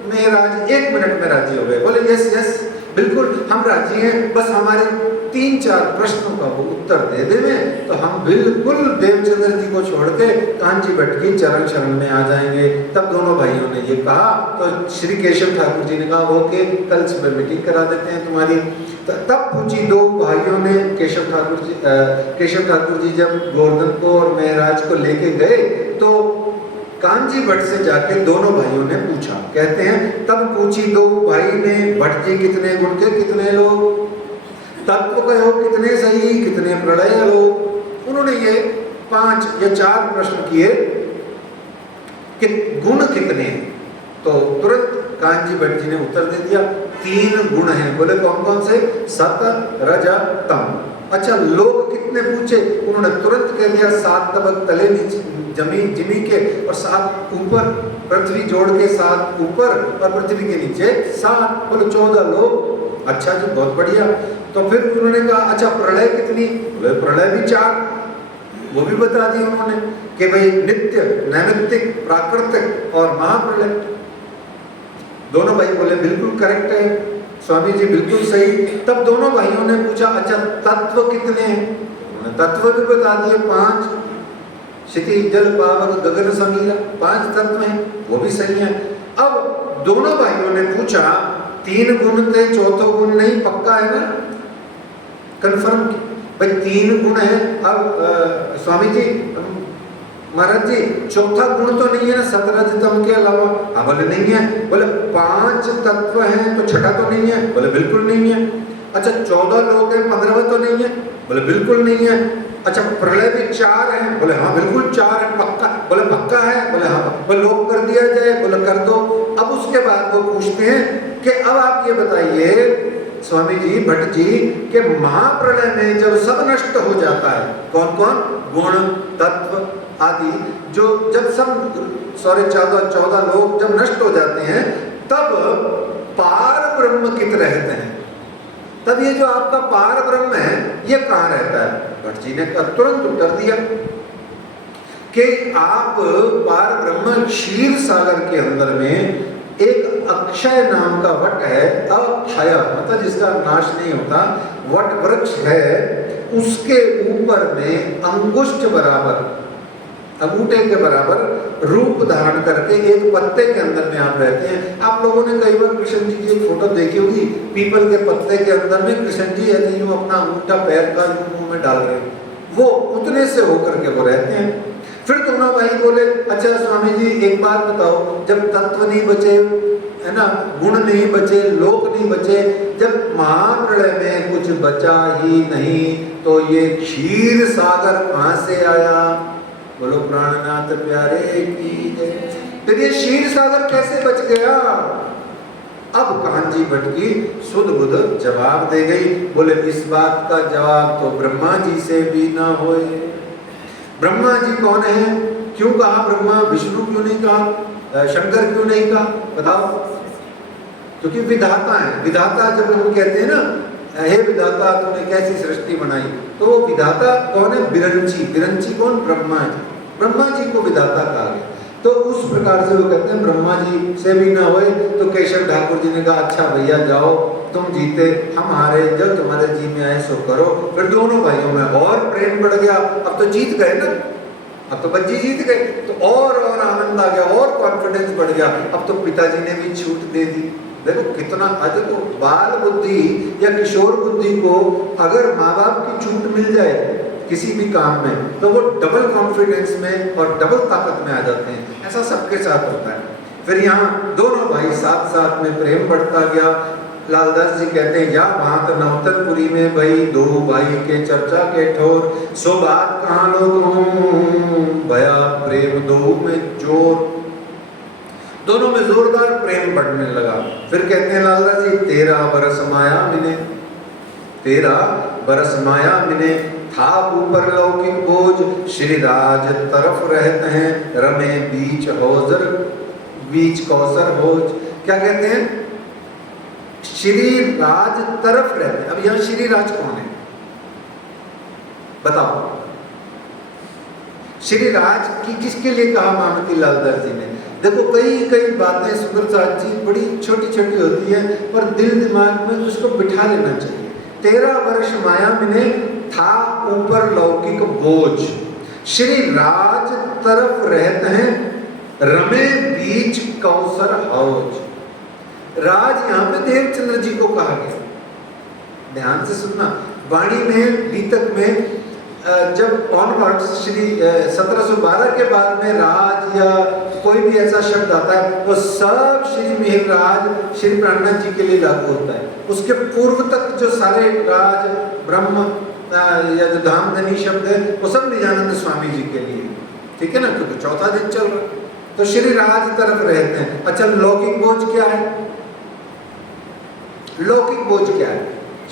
महाराज 1 मिनट में राजी हो गए, बोले यस यस बिल्कुल हम राजी हैं, बस हमारे 3-4 प्रश्नों का वो उत्तर दे देवे तो हम बिल्कुल देवचंद्र जी को छोड़ के कांजी भट्ट की चरण शरण में आ जाएंगे। तब दोनों भाइयों ने ये कहा तो श्री केशव ठाकुर जी ने कहा ओके, कल सुबह मीटिंग करा देते हैं तुम्हारी। तब पूछी दो भाइयों ने केशव ठाकुर जी जब गोवर्धन को और महाराज को लेके गए तो कांजी भट्ट से जाके दोनों भाइयों ने पूछा, कहते हैं तब पूछी दो भाई ने, भट्ट जी कितने गुण के कितने लोग, तत्व कहो कितने सही कितने प्रलय लोग। उन्होंने ये 5 या 4 प्रश्न किए कि गुण कितने, तो तुरंत कांजी भट्ट जी ने उत्तर दे दिया 3 गुण हैं। बोले कौन कौन से? सत रज तम। अच्छा लोग कितने पूछे? उन्होंने तुरंत कह दिया 7 तबक तले नीचे जमी के और 7 ऊपर, पृथ्वी जोड़ के 7 ऊपर और पृथ्वी के नीचे 7। बोले 14 लोग। अच्छा जी बहुत बढ़िया। तो फिर उन्होंने कहा अच्छा प्रलय कितनी? बोले प्रलय भी 4, वो भी बता दी उन्होंने कि भाई नित्य, नैमित्तिक, प्राकृतिक और महाप्रलय। दोनों भाई बोले बिल्कुल करेक्ट है स्वामी जी, बिल्कुल सही। तब दोनों भाइयों ने पूछा अच्छा तत्व कितने हैं? उन्होंने तत्व भी बता दिए 5, क्षिति जल पावक गगन समीरा, 5 तत्व हैं, वो भी सही है। अब दोनों भाइयों ने पूछा 3 गुण थे, चौथा गुण नहीं, पक्का है ना? कंफर्म भाई 3 गुण है। अब स्वामी जी महाराज जी चौथा गुण तो नहीं है ना सतरजतम के अलावा? हाँ बोले नहीं है। बोले 5 तत्व हैं तो छठा तो नहीं है? बोले बिल्कुल नहीं है। अच्छा 14 लोग हैं, 15वां तो नहीं है? बोले बिल्कुल नहीं है। अच्छा प्रलय भी 4 है? बोले हाँ बिल्कुल 4 है, पक्का? बोले पक्का है? बोले हाँ। बोले लोग कर दिया जाए? बोले कर दो। अब उसके बाद वो पूछते हैं कि अब आप ये बताइए स्वामी जी भट्ट जी के महाप्रलय में जब सब नष्ट हो जाता है, कौन कौन गुण तत्व आदि जो जब सब 14 लोग जब नष्ट हो जाते हैं तब पार ब्रह्म कित रहते हैं? तब ये जो आपका पार ब्रह्म है ये कहाँ रहता है? भट्ट जी ने तुरंत उत्तर दिया कि आप पार ब्रह्म क्षीर सागर के अंदर में एक अक्षय नाम का वट है, अक्षय मतलब जिसका नाश नहीं होता, वट वृक्ष है, उसके ऊपर में अंगुष्ठ बराबर, अंगूठे के बराबर रूप धारण करके एक पत्ते के अंदर में आप रहते हैं। आप लोगों ने कई बार कृष्ण जी की फोटो देखी होगी, पीपल के पत्ते के अंदर में कृष्ण जी ऐसे यूं अपना अंगूठा पैर का मुंह में डाल रहे हैं, वो उतने से होकर के वो रहते हैं। फिर दोनों भाई बोले अच्छा स्वामी जी एक बात बताओ, जब तत्व नहीं बचे है ना, गुण नहीं बचे, लोक नहीं बचे, जब महाप्रलय में कुछ बचा ही नहीं तो ये क्षीर सागर कहां से आया? बोलो प्राणनाथ प्यारे की जय। फिर ये क्षीर सागर कैसे बच गया? अब कांजी भट्ट की सुध बुध जवाब दे गई। बोले इस बात का जवाब तो ब्रह्मा जी से भी ना होए। ब्रह्मा जी कौन है? क्यों कहा ब्रह्मा? विष्णु क्यों नहीं कहा? शंकर क्यों नहीं कहा? बताओ। क्योंकि विधाता है। विधाता जब हम कहते हैं ना हे विधाता तूने कैसी सृष्टि बनाई। तो वो विधाता कौन है? विरंची। विरंची कौन? ब्रह्मा जी। ब्रह्मा जी को विधाता कहा गया। तो उस प्रकार से वो कहते हैं ब्रह्मा जी से भी ना होए तो केशव ठाकुर जी ने कहा अच्छा भैया जाओ, तुम जीते हम हारे, जब तुम्हारे जी में आए सो करो। फिर दोनों भाइयों में और प्रेम बढ़ गया। अब तो जीत गए ना, अब तो बच्ची जीत गए, तो और आनंद आ गया और कॉन्फिडेंस बढ़ गया। अब तो पिताजी ने भी छूट दे दी। देखो कितना अधिक बाल बुद्धि या किशोर बुद्धि को अगर माँ बाप की छूट मिल जाए किसी भी काम में तो वो डबल कॉन्फिडेंस में और डबल ताकत में आ जाते हैं। ऐसा सबके साथ होता है। फिर यहाँ दोनों भाई साथ साथ में प्रेम बढ़ता गया। लालदास जी कहते हैं या भांत नवतनपुरी में भई दो भाई के चर्चा के ठोर, सो बात कहाँ लो तुम भया प्रेम दो में जोर। दोनों में जोरदार प्रेम बढ़ने लगा। फिर कहते हैं लालदास जी 13 बरस माया मिने, 13 बरस माया मिने, था ऊपर लौकिक बोझ, श्री राज तरफ रहते हैं, रमे बीच हौजर बीच कौसर भोज। क्या कहते हैं? श्री राज तरफ रहते हैं। अब यहां श्री राज कौन है बताओ? श्री राज की किसके लिए कहा मानती लालदास जी ने? देखो कई बातें सुंदर साथ जी बड़ी छोटी छोटी होती है पर दिल दिमाग में उसको बिठा लेना चाहिए। 13 वर्ष माया मिने, था ऊपर लौकिक बोझ, श्री राज तरफ रहते हैं, रमे बीच कौसर हौज। राज यहाँ पे देवचंद्र जी को कहा गया। ध्यान से सुनना, वाणी में बीतक में जब ऑनवर्ड्स श्री 1712 के बाद में राज या कोई भी ऐसा शब्द आता है तो सब श्री मिहिरराज श्री प्राणनाथ जी के लिए लागू होता है। उसके पूर्व तक जो सारे राज ब्रह्म या जो धामधनी शब्द है वो सब निजानंद स्वामी जी के लिए, ठीक है ना, क्योंकि चौथा दिन चल रहा है। तो श्री राज तरफ रहते हैं। अच्छा लौकिक बोझ क्या है? लौकिक बोझ क्या है?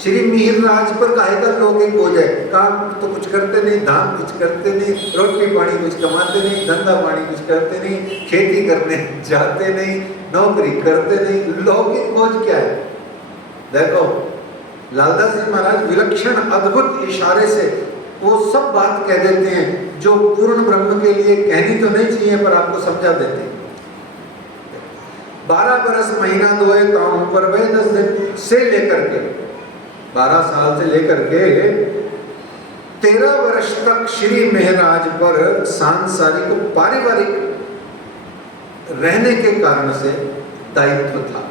श्री मिहिरराज पर काहे का लौकिक बोझ है? काम तो कुछ करते नहीं, धाम कुछ करते नहीं, रोटी पानी कुछ कमाते नहीं, धंधा पानी कुछ करते नहीं, खेती करने जाते नहीं, नौकरी करते नहीं। लौकिक बोझ क्या है? देखो लालदास जी महाराज विलक्षण अद्भुत इशारे से वो सब बात कह देते हैं जो पूर्ण ब्रह्म के लिए कहनी तो नहीं चाहिए पर आपको समझा देते हैं। 12 बरस महीना दोए ताऊं पर वह 10 दिन से लेकर के 12 साल से लेकर के 13 वर्ष तक श्री मेहराज पर सांसारिक पारिवारिक रहने के कारण से दायित्व था।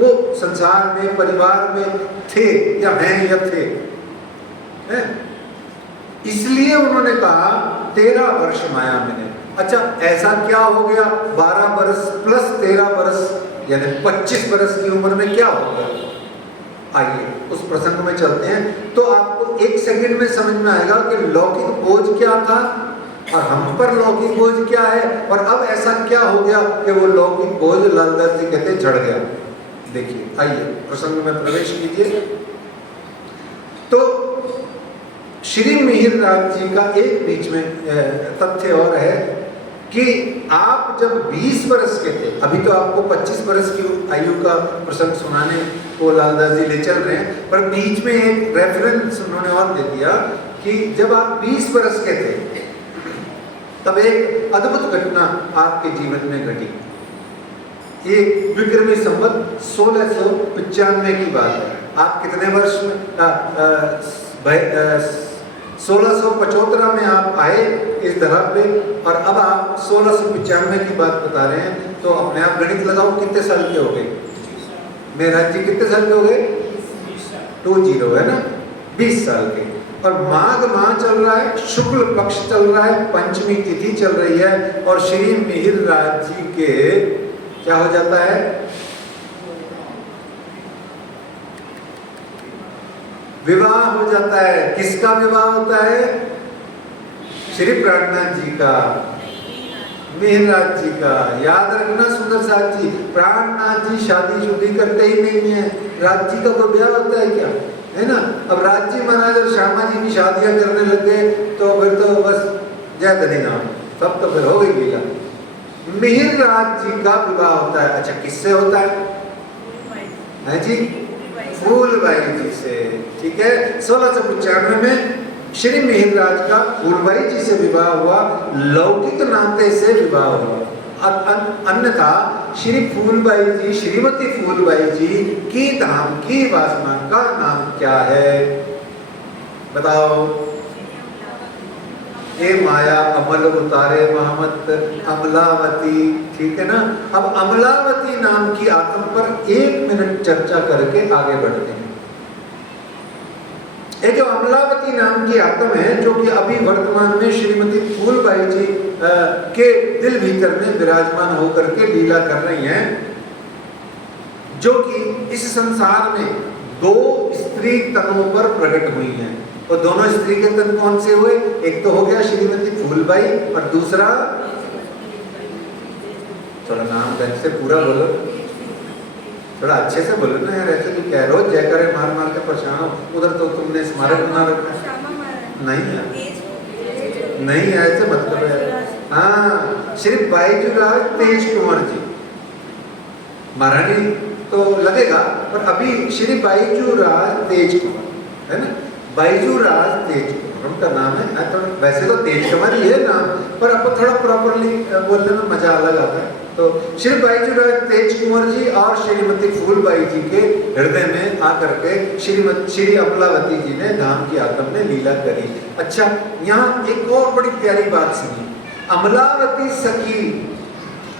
वो संसार में परिवार में थे या हैं या थे है? इसलिए उन्होंने कहा 13 वर्ष माया मिले। अच्छा ऐसा क्या हो गया? 12 वर्ष प्लस 13 वर्ष यानी 25 वर्ष की उम्र में क्या हो गया? आइए उस प्रसंग में चलते हैं तो आपको एक सेकंड में समझ में आएगा कि लौकिक बोझ क्या था और हम पर लौकिक बोझ क्या है और अब ऐसा क्या हो गया कि वो लौकिक बोझ लालदास जी कहते झड़ गया। देखिए आइए प्रसंग में प्रवेश कीजिए। तो श्री मिहिरराज जी का एक बीच में तथ्य और है कि आप जब 20 वर्ष के थे, अभी तो आपको 25 वर्ष की आयु का प्रसंग सुनाने को लालदास जी ले चल रहे हैं, पर बीच में एक रेफरेंस उन्होंने और दे दिया कि जब आप 20 वर्ष के थे तब एक अद्भुत घटना आपके जीवन में घटी। ये विक्रमी संवत 1695 की बात है। आप कितने वर्ष में 1675 में आप आए इस धरा पे और अब आप 1695 की बात बता रहे हैं। तो अपने आप गणित लगाओ कितने साल के हो गए? मेहराज जी कितने साल के हो गए? 20 है ना, 20 साल के। और माघ माह चल रहा है, शुक्ल पक्ष चल रहा है, पंचमी तिथि चल रही है और श्री मिहिरराज जी के क्या हो जाता है? विवाह हो जाता है। किसका विवाह होता है? श्री प्राणनाथ जी का, मिहिरराज जी का। याद रखना सुंदर साथ जी, प्राणनाथ जी शादी शुदी करते ही नहीं है। राज जी का कोई ब्याह होता है क्या? है ना। अब राज जी महाराज और श्यामा जी की शादियां करने लग गए तो फिर तो बस जय धनी नाम, सब तो फिर हो गई लीला। मिहिरराज जी का विवाह होता है। अच्छा किससे होता है? है जी? फूलबाई जी से। ठीक है, 1695 में श्री मिहिरराज का फूलबाई जी से विवाह हुआ, लौकिक नाते से विवाह हुआ। अन्यथा श्री फूलबाई जी, श्रीमती फूलबाई जी की धाम की वासना का नाम क्या है? बताओ। ए माया अमल उतारे महमत अमलावती। ठीक है ना। अब अमलावती नाम की आत्म पर 1 मिनट चर्चा करके आगे बढ़ते हैं। ये जो अमलावती नाम की आत्म है, जो कि अभी वर्तमान में श्रीमती फूलबाई जी के दिल भीतर में विराजमान होकर के लीला कर रही हैं, जो कि इस संसार में 2 स्त्री तनों पर प्रकट हुई हैं। और दोनों स्त्री के तन कौन से हुए? एक तो हो गया श्रीमती फूलबाई और दूसरा, थोड़ा नाम ढंग से पूरा बोलो, थोड़ा अच्छे से बोलो ना यार। ऐसे तो क्या रोज जयकारे मार मार के परेशान हो। उधर तो तुमने स्मारक बना रखा है। नहीं यार, नहीं ऐसे मत करो यार। हाँ, श्री बाईजूराज तेज कुंवर जी, महारानी तो लगेगा, पर अभी श्री बाईजूराज तेज कुंवर है ना। बाईजूराज तेज कुंवर उनका नाम है। तो वैसे तो तेज कुंवर ही है नाम, पर आपको थोड़ा प्रॉपरली बोलने में मजा अलग आता है। तो श्री बाईजूराज तेज कुंवर जी और श्रीमती फूलबाई जी के हृदय में आकर के श्री अमलावती जी ने धाम की आत्म में लीला करी। अच्छा, यहाँ एक और बड़ी प्यारी बात सुनी। अमलावती सखी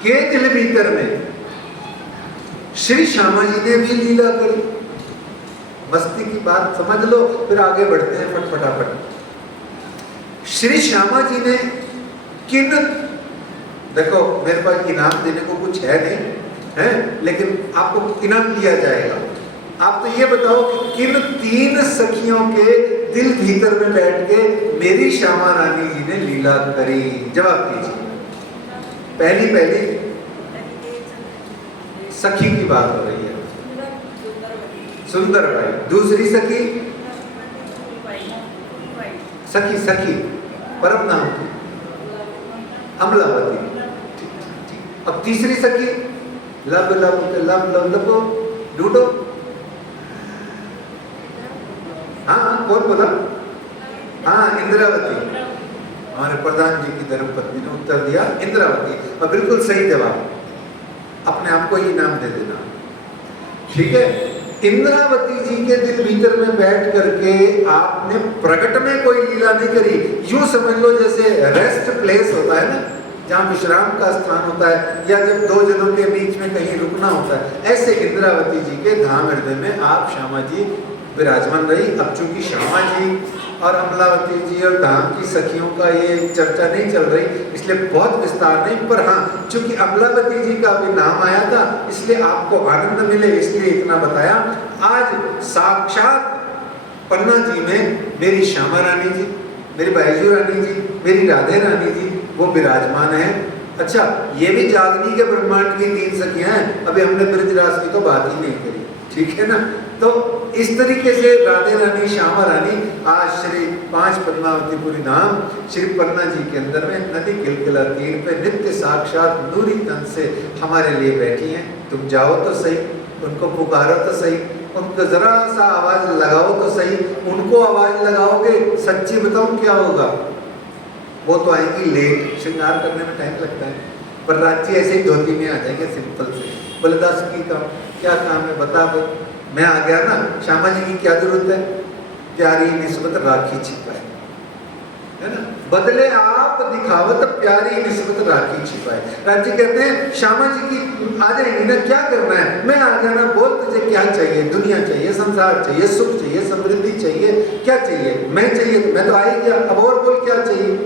के दिल भीतर में श्री श्यामा जी ने भी लीला करी। मस्ती की बात समझ लो, फिर आगे बढ़ते हैं फटाफट। श्री श्यामा जी ने किन, देखो मेरे पास इनाम देने को कुछ है नहीं है, लेकिन आपको इनाम दिया जाएगा। आप तो ये बताओ कि किन 3 सखियों के दिल भीतर में बैठ के मेरी श्यामा रानी जी ने लीला करी? जवाब दीजिए। पहली सखी की बात हो रही है, सुंदरबाई। दूसरी सखी, सखी परम नाम की अमलावती। अब तीसरी सखी, लब लब ढूंढो। हाँ, कौन बोला? हाँ, इंद्रावती। हमारे प्रधान जी की धर्मपत्नी ने उत्तर दिया इंद्रावती, और बिल्कुल सही जवाब। अपने आप को ही इनाम दे देना। ठीक है, इंद्रावती जी के दिल भीतर में बैठ करके आपने प्रकट में कोई लीला नहीं करी। यूं समझ लो जैसे रेस्ट प्लेस होता है ना, जहाँ विश्राम का स्थान होता है, या जब 2 जनों के बीच में कहीं रुकना होता है, ऐसे इंद्रावती जी के धाम हृदय में आप श्यामा जी विराजमान रही। अब चूंकि श्यामा जी और अमलावती जी और धाम की सखियों का ये चर्चा नहीं चल रही, इसलिए बहुत विस्तार नहीं, पर हाँ चूंकि अमलावती जी का भी नाम आया था, इसलिए आपको आनंद मिले इसलिए इतना बताया। आज साक्षात पन्ना जी में मेरी श्यामा रानी जी, मेरी बाईजू रानी जी, मेरी राधे रानी जी वो विराजमान है। अच्छा, ये भी जागनी के ब्रह्मांड की 3 सखियां हैं। अभी हमने ब्रजराज की तो बात ही नहीं करी। ठीक है ना। तो इस तरीके से राधे रानी, श्यामा रानी आज श्री 5 पद्मावतीपुरी धाम श्री पन्ना जी के अंदर में नदी किलकिला तीर पे नित्य साक्षात नूरी तन से हमारे लिए बैठी हैं। तुम जाओ तो सही, उनको पुकारो तो सही, उनको जरा सा आवाज लगाओ तो सही। उनको आवाज लगाओगे, सच्ची बताऊं क्या होगा? वो तो आएंगी लेट, श्रृंगार करने में टाइम लगता है, पर रांची ऐसे ही धोती में आ जाएंगे सिंपल से। बोले दास की काम क्या काम है बता भाई, मैं आ गया ना। श्यामा जी की क्या जरूरत है? प्यारी निस्बत राखी छिपाए, है ना। बदले आप दिखावत प्यारी निस्बत राखी छिपाए। राजी कहते हैं श्यामा जी की आ जाएंगी ना, क्या करना है? मैं आ गया ना, बोल तुझे क्या चाहिए? दुनिया चाहिए, संसार चाहिए, सुख चाहिए, समृद्धि चाहिए, क्या चाहिए? मैं चाहिए तो मैं तो आ ही गया, अब और बोल क्या चाहिए?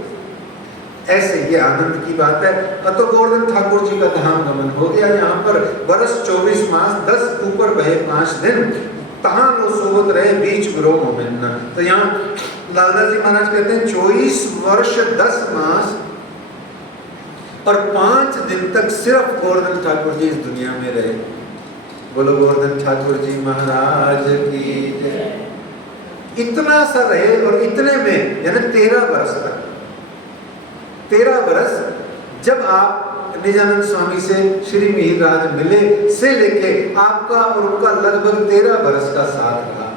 ऐसे ये आनंद की बात है। तो गोवर्धन ठाकुर जी का धाम गमन हो गया। यहाँ पर वर्ष 24 मास 10 ऊपर बहे 5 दिन, तहां लो सोवत रहे बीच ग्रोह मोमिन्ना। तो यहाँ लालदास जी महाराज कहते हैं 24 वर्ष 10 मास और 5 दिन तक सिर्फ गोवर्धन ठाकुर जी इस दुनिया में रहे। बोलो गोवर्धन ठाकुर जी महाराज की जय। इतना सा रहे, और इतने में यानी 13 वर्ष तक, 13 वर्ष जब आप निजानंद स्वामी से श्री मिहिरराज मिले से लेके आपका और उनका लगभग 13 वर्ष का साथ रहा।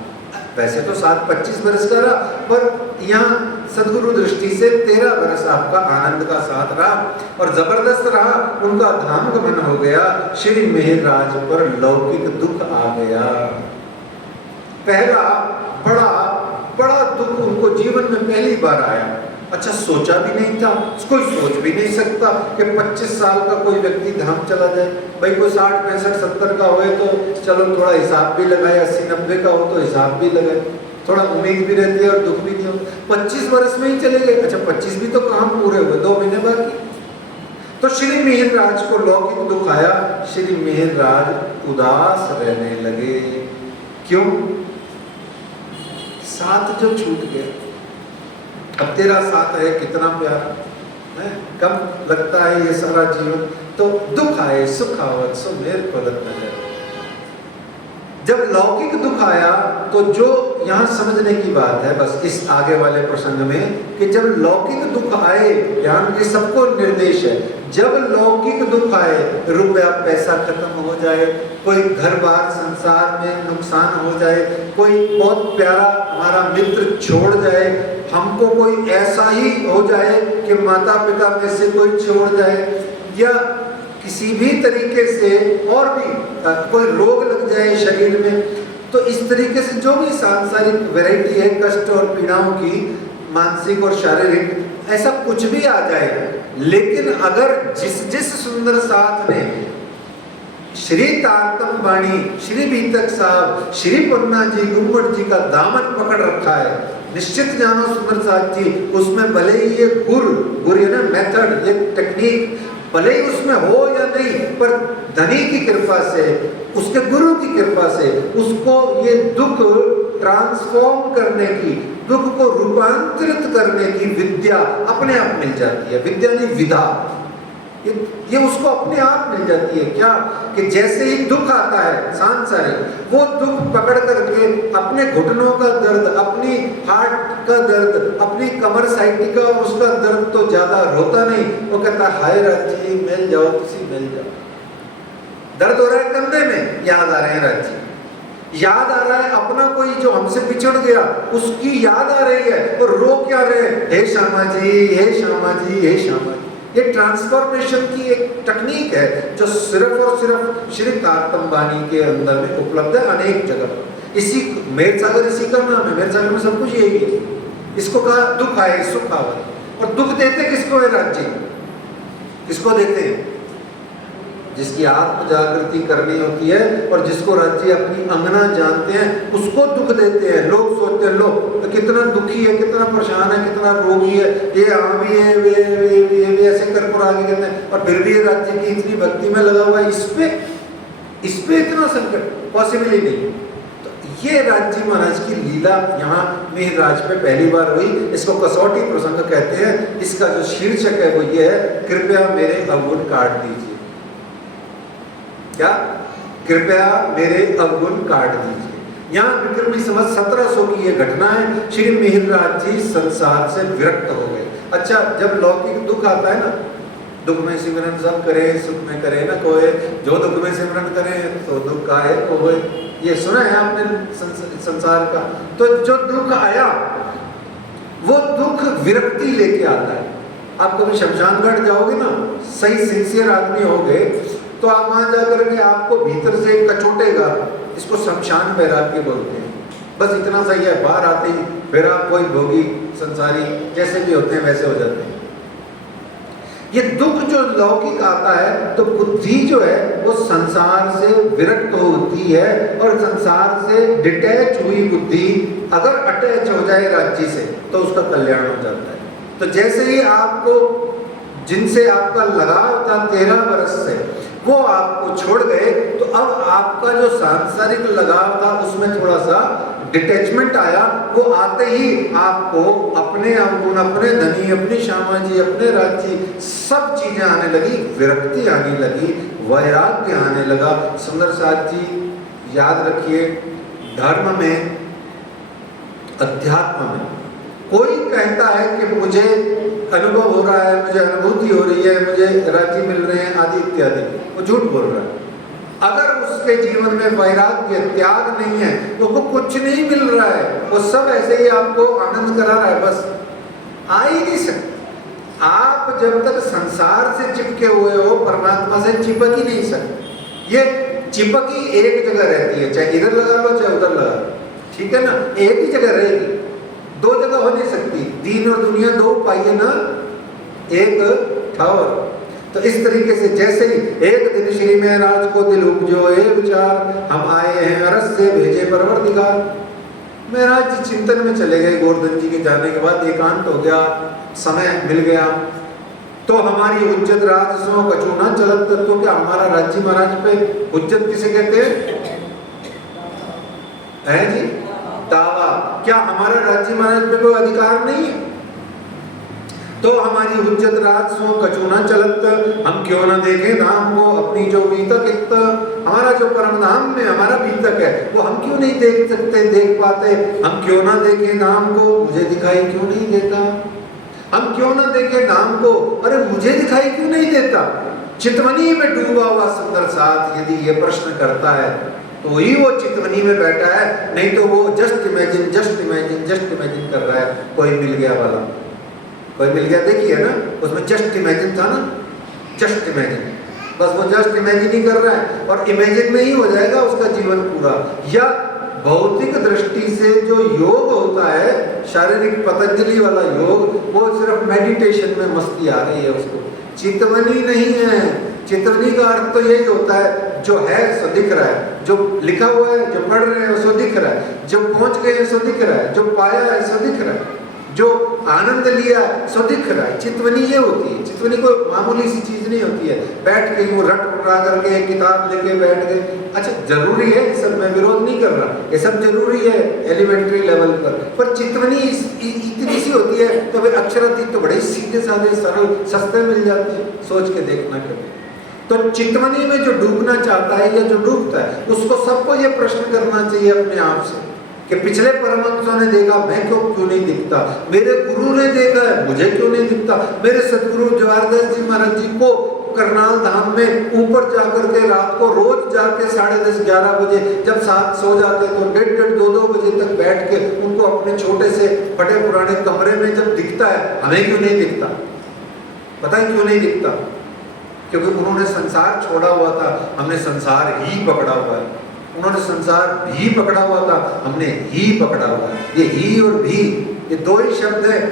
वैसे तो साथ 25 वर्ष का रहा, पर यहाँ सदगुरु दृष्टि से 13 वर्ष आपका आनंद का साथ रहा और जबरदस्त रहा। उनका धाम गमन हो गया, श्री मिहिरराज पर लौकिक दुख आ गया। पहला बड़ा दुख उनको जीवन में पहली बार आया। अच्छा, सोचा भी नहीं था, कोई सोच भी नहीं सकता कि 25 साल का कोई व्यक्ति धाम चला जाए। भाई कोई 60, 65, 70 का होए तो चलो थोड़ा हिसाब भी लगाए, 80, 90 का हो तो हिसाब भी लगाए, थोड़ा उम्मीद भी रहती है और दुख भी नहीं हो। 25 वर्ष में ही चले गए। अच्छा, 25 भी तो काम पूरे हुए, 2 महीने बाकी। तो श्री मिहिरराज को लौकिक दुख आया, श्री मिहिरराज उदास रहने लगे। क्यों? साथ जो छूट गया। अब तेरा साथ है, कितना प्यारा है, कब लगता है ये सारा जीवन। तो दुख आए सुख आवत सो मेर पलट न जाए। जब लौकिक दुख आया तो जो यहाँ समझने की बात है बस इस आगे वाले प्रसंग में कि जब लौकिक दुख आए, ध्यान, ये सबको निर्देश है, जब लौकिक दुख आए, रुपया पैसा खत्म हो जाए, कोई घर बार संसार में नुकसान हो जाए, कोई बहुत प्यारा हमारा मित्र छोड़ जाए, हमको कोई ऐसा ही हो जाए कि माता पिता में से कोई छोड़ जाए, या किसी भी तरीके से और भी कोई रोग लग जाए शरीर में, तो इस तरीके से जो भी सांसारिक वैरायटी है कष्ट और पीड़ाओं की, मानसिक और शारीरिक, ऐसा कुछ भी आ जाए, लेकिन अगर जिस सुंदर साथ ने श्री तारतम बाणी, श्री बीतक साहब, श्री पन्ना जी, गुम्मट जी का दामन पकड़ रखा है, निश्चित जानो सुंदर साथ जी, उसमें भले ही ये गुर ये ना मेथड, ये टेक्निक भले ही उसमें हो या नहीं, पर धनी की कृपा से, उसके गुरु की कृपा से उसको ये दुख ट्रांसफॉर्म करने की, दुख को रूपांतरित करने की विद्या अपने आप मिल जाती है। विद्या नहीं, विधा, ये उसको अपने आप मिल जाती है। क्या कि जैसे ही दुख आता है सांसारिक, वो दुख पकड़ करके अपने घुटनों का दर्द, अपनी हार्ट का दर्द, अपनी कमर साइटिका और उसका दर्द तो ज्यादा रोता नहीं, वो कहता हाय राजी मिल जाओ, किसी मिल जाओ। दर्द हो रहा है कंधे में, याद आ रहे हैं राजी, याद आ रहा है अपना कोई जो हमसे पिछड़ गया, उसकी याद आ रही है, और रो क्या रहे हैं, हे श्यामा जी, हे श्यामा जी, हे श्यामा जी। ये ट्रांसफॉर्मेशन की एक टेक्निक है जो सिर्फ और सिर्फ श्री तारतम बाणी के अंदर में उपलब्ध है, अनेक जगह। इसी मेर सागर इसी का नाम है, मेर सागर में सब कुछ यही है। इसको कहा दुख आए सुख आवे, और दुख देते किसको है राज्य, किसको देते हैं? जिसकी आत्म जागृति करनी होती है और जिसको राज्य अपनी अंगना जानते हैं, उसको दुख देते हैं। लोग सोचते हैं लो तो कितना दुखी है, कितना परेशान है, कितना रोगी है, ये भी है, वे ऐसे कर पर आगे कहते हैं, और फिर भी ये राज्य की इतनी भक्ति में लगा हुआ है, इस पे इतना संकट पॉसिबल ही नहीं। तो ये राज्य महाराज की लीला यहाँ मिहिरराज पे पहली बार हुई। इसको कसौटी प्रसंग कहते हैं। इसका जो शीर्षक है वो ये है, कृपया मेरे अवगुण काट दीजिए। क्या? कृपया मेरे अवगुण काट दीजिए। यहाँ विक्रमी संवत 1700 की ये घटना है। श्री मिहिरराज जी संसार से विरक्त हो गए। अच्छा, जब लौकिक दुख आता है ना, दुख में सिमरन सब करें, सुख में करे ना कोई, जो दुख में सिमरन करें तो दुख का है कोई, ये सुना है आपने संसार का। तो जो दुख आया वो दुख विरक्ति लेके आता है। आप कभी शमशान घाट जाओगे ना, सही सिंसियर आदमी हो गए तो आप वहां जाकर के आपको भीतर से कचोटेगा। इसको शमशान वैराग्य बोलते हैं। बस इतना सही है, बाहर आते ही फिर आप कोई भोगी संसारी जैसे भी होते हैं वैसे हो जाते हैं। ये दुख जो लौकिक आता है तो बुद्धि जो है वो संसार से विरक्त होती है, और संसार से डिटैच हुई बुद्धि अगर अटैच हो जाए राज्य से तो उसका कल्याण हो जाता है। तो जैसे ही आपको जिनसे आपका लगाव था 13 वर्ष से, वो आपको छोड़ गए, तो अब आपका जो सांसारिक लगाव था उसमें थोड़ा सा डिटैचमेंट आया। वो आते ही आपको अपने अवगुण, अपने धनी, अपनी श्यामा जी, अपने राज्य, सब चीजें आने लगी, विरक्ति आने लगी, वैराग्य आने लगा। सुंदर साथ जी याद रखिए, धर्म में, अध्यात्म में कोई कहता है कि मुझे अनुभव हो रहा है, मुझे अनुभूति हो रही है, मुझे राज्य मिल रहे हैं आदि इत्यादि, वो झूठ बोल रहा है। अगर उसके जीवन में वैराग्य त्याग नहीं है तो वो कुछ नहीं मिल रहा है, वो सब ऐसे ही आपको आनंद करा रहा है, बस आ ही नहीं सकते। आप जब तक संसार से चिपके हुए हो परमात्मा से चिपक ही नहीं सकते। ये चिपक ही एक जगह रहती है, चाहे इधर लगा लो चाहे उधर लगा लो, ठीक है ना, एक ही जगह रहेगी, दो जगह हो नहीं सकती। दीन और दुनिया दो पाइए ना एक ठावर। तो इस तरीके से जैसे ही एक दिन श्री महाराज को दिल उपजो ये विचार, हम आए हैं अरस से भेजे परवरदिगार। महाराज जी चिंतन में चले गए। गोवर्धन जी के जाने के बाद एकांत हो गया, समय मिल गया। तो हमारी हुज्जत राजसों कचूना चलत, तो क्या हमारा राज्य महाराज पे हुज्जत किसे कहते हैं जी? दावा। क्या हमारा राज्य महाराज पे कोई अधिकार नहीं है? तो हमारी हुज्जत राजसों कचूना चलत, हम क्यों ना देखें धाम को अपनी जो बीतक इत। हमारा जो परम धाम में हमारा बीतक है वो हम क्यों नहीं देख सकते, देख पाते? हम क्यों ना देखें धाम को, मुझे दिखाई क्यों नहीं देता? हम क्यों ना देखें धाम को, अरे मुझे दिखाई क्यों नहीं देता? चितवनी में डूबा हुआ सुंदर साथ यदि ये प्रश्न करता है तो ही वो चितवनी में बैठा है, नहीं तो वो just imagine just imagine just imagine कर रहा है। कोई मिल गया वाला, कोई मिल गया, देखिए ना, उसमें जस्ट इमेजिन था ना, जस्ट इमेजिन, बस वो जस्ट इमेजिन ही कर रहा है और इमेजिन में ही हो जाएगा उसका जीवन पूरा। या भौतिक दृष्टि से जो योग होता है, शारीरिक पतंजलि वाला योग, वो सिर्फ मेडिटेशन में मस्ती आ रही है उसको, चितवनी नहीं है। चितवनी का अर्थ तो यही होता है जो है सो दिख रहा है, जो लिखा हुआ है, जो पढ़ रहे हैं सो दिख रहा है, जो पहुंच गए सो दिख रहा है, जो पाया है सो दिख रहा है, जो आनंद लिया सो दिख रहा है। चितवनी ये होती है। चितवनी कोई मामूली सी चीज नहीं होती है, बैठ के वो रट पटा करके किताब लेके बैठ गए। अच्छा जरूरी है, ये सब मैं विरोध नहीं कर रहा, ये सब जरूरी है एलिमेंट्री लेवल पर चितवनी इतनी सी होती है तो फिर अक्षरातीत तो बड़े सीधे साधे सरल सस्ते मिल जाते हैं। सोच के देखना कभी। तो चितवनी में जो डूबना चाहता है या जो डूबता है, उसको सबको ये प्रश्न करना चाहिए अपने आप से कि पिछले परमहंसों ने देखा, मैं क्यों नहीं दिखता? मेरे गुरु ने देखा है, मुझे क्यों नहीं दिखता? मेरे सदगुरु जवाहरदास जी महाराज जी को करनाल धाम में ऊपर जाकर के रात को रोज जाके 10:30-11 बजे जब साथ सो जाते तो 1:30 2-2 बजे तक बैठ के उनको अपने छोटे से फटे पुराने कमरे में जब दिखता है, हमें क्यों नहीं दिखता? पता है क्यों नहीं दिखता? क्योंकि उन्होंने संसार छोड़ा हुआ था, हमने संसार ही पकड़ा हुआ है। उन्होंने संसार भी पकड़ा हुआ था, हमने ही पकड़ा हुआ है। ये ही और भी, ये दो ही शब्द हैं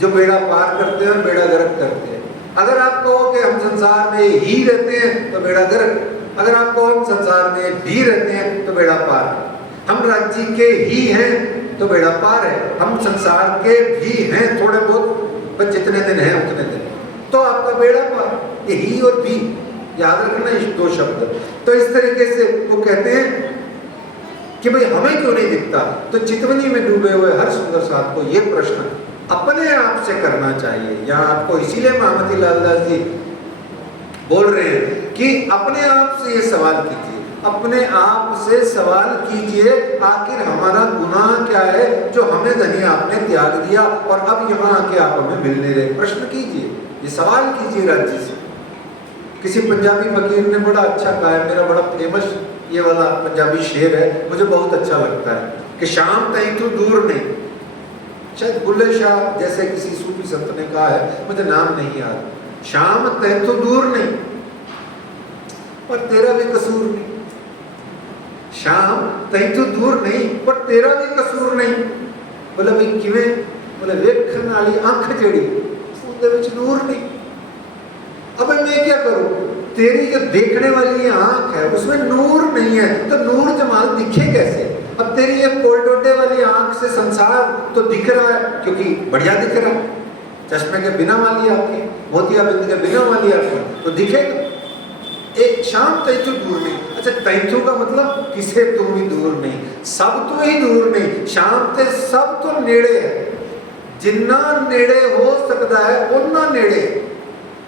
जो बेड़ा पार करते हैं और बेड़ा गर्क करते हैं। अगर आप कहो कि हम संसार में ही रहते हैं तो बेड़ा गर्क, अगर आप कहो हम संसार में भी रहते हैं तो बेड़ा पार। हम राज्य के ही हैं तो बेड़ा पार है, हम संसार के भी हैं थोड़े बहुत, पर जितने दिन हैं उतने दिन, तो आपका बेड़ा पार। ये ही और भी याद रखना, इस दो शब्द। तो इस तरीके से वो कहते हैं कि भाई हमें क्यों नहीं दिखता? तो चितवनी में डूबे हुए हर सुंदर साथ को ये प्रश्न अपने आप से करना चाहिए। यहाँ आपको इसीलिए महामती लाल दास जी बोल रहे हैं कि अपने आप से ये सवाल कीजिए, अपने आप से सवाल कीजिए, आखिर हमारा गुनाह क्या है जो हमें धनी आपने त्याग दिया और अब यहाँ आके आप हमें मिल नहीं रहे? प्रश्न कीजिए, ये सवाल कीजिए राज्य से। किसी पंजाबी फकीर ने बड़ा अच्छा कहा है, मेरा बड़ा फेमस ये वाला पंजाबी शेर है, मुझे बहुत अच्छा लगता है कि शाम तई तू दूर नहीं। शायद बुल्ले शाह जैसे किसी सूफी संत ने कहा है, मुझे नाम नहीं याद। शाम तई तू दूर नहीं पर तेरा भी कसूर नहीं। शाम तई तू दूर नहीं पर तेरा भी कसूर नहीं। बोला भाई किवें? बोले वेखण वाली अख जेड़ी उहदे विच नूर नहीं। अब मैं क्या करूं? तेरी जो देखने वाली आंख है उसमें नूर नहीं है, तो नूर जमाल दिखे कैसे? अब तेरी ये कोलडोडे वाली आंख से संसार तो दिख रहा है क्योंकि बढ़िया दिख रहा है, चश्मे के बिना वाली आंखें, मोतियाबिंद के बिना वाली आंखें तो दिखेगा। एक शाम तैतु दूर नहीं। अच्छा तैतु का मतलब किसे तू भी दूर नहीं, सब तो ही दूर नहीं। शाम ते सब तो नेड़े है, जिन्ना नेड़े हो सकता है उन्ना नेड़े,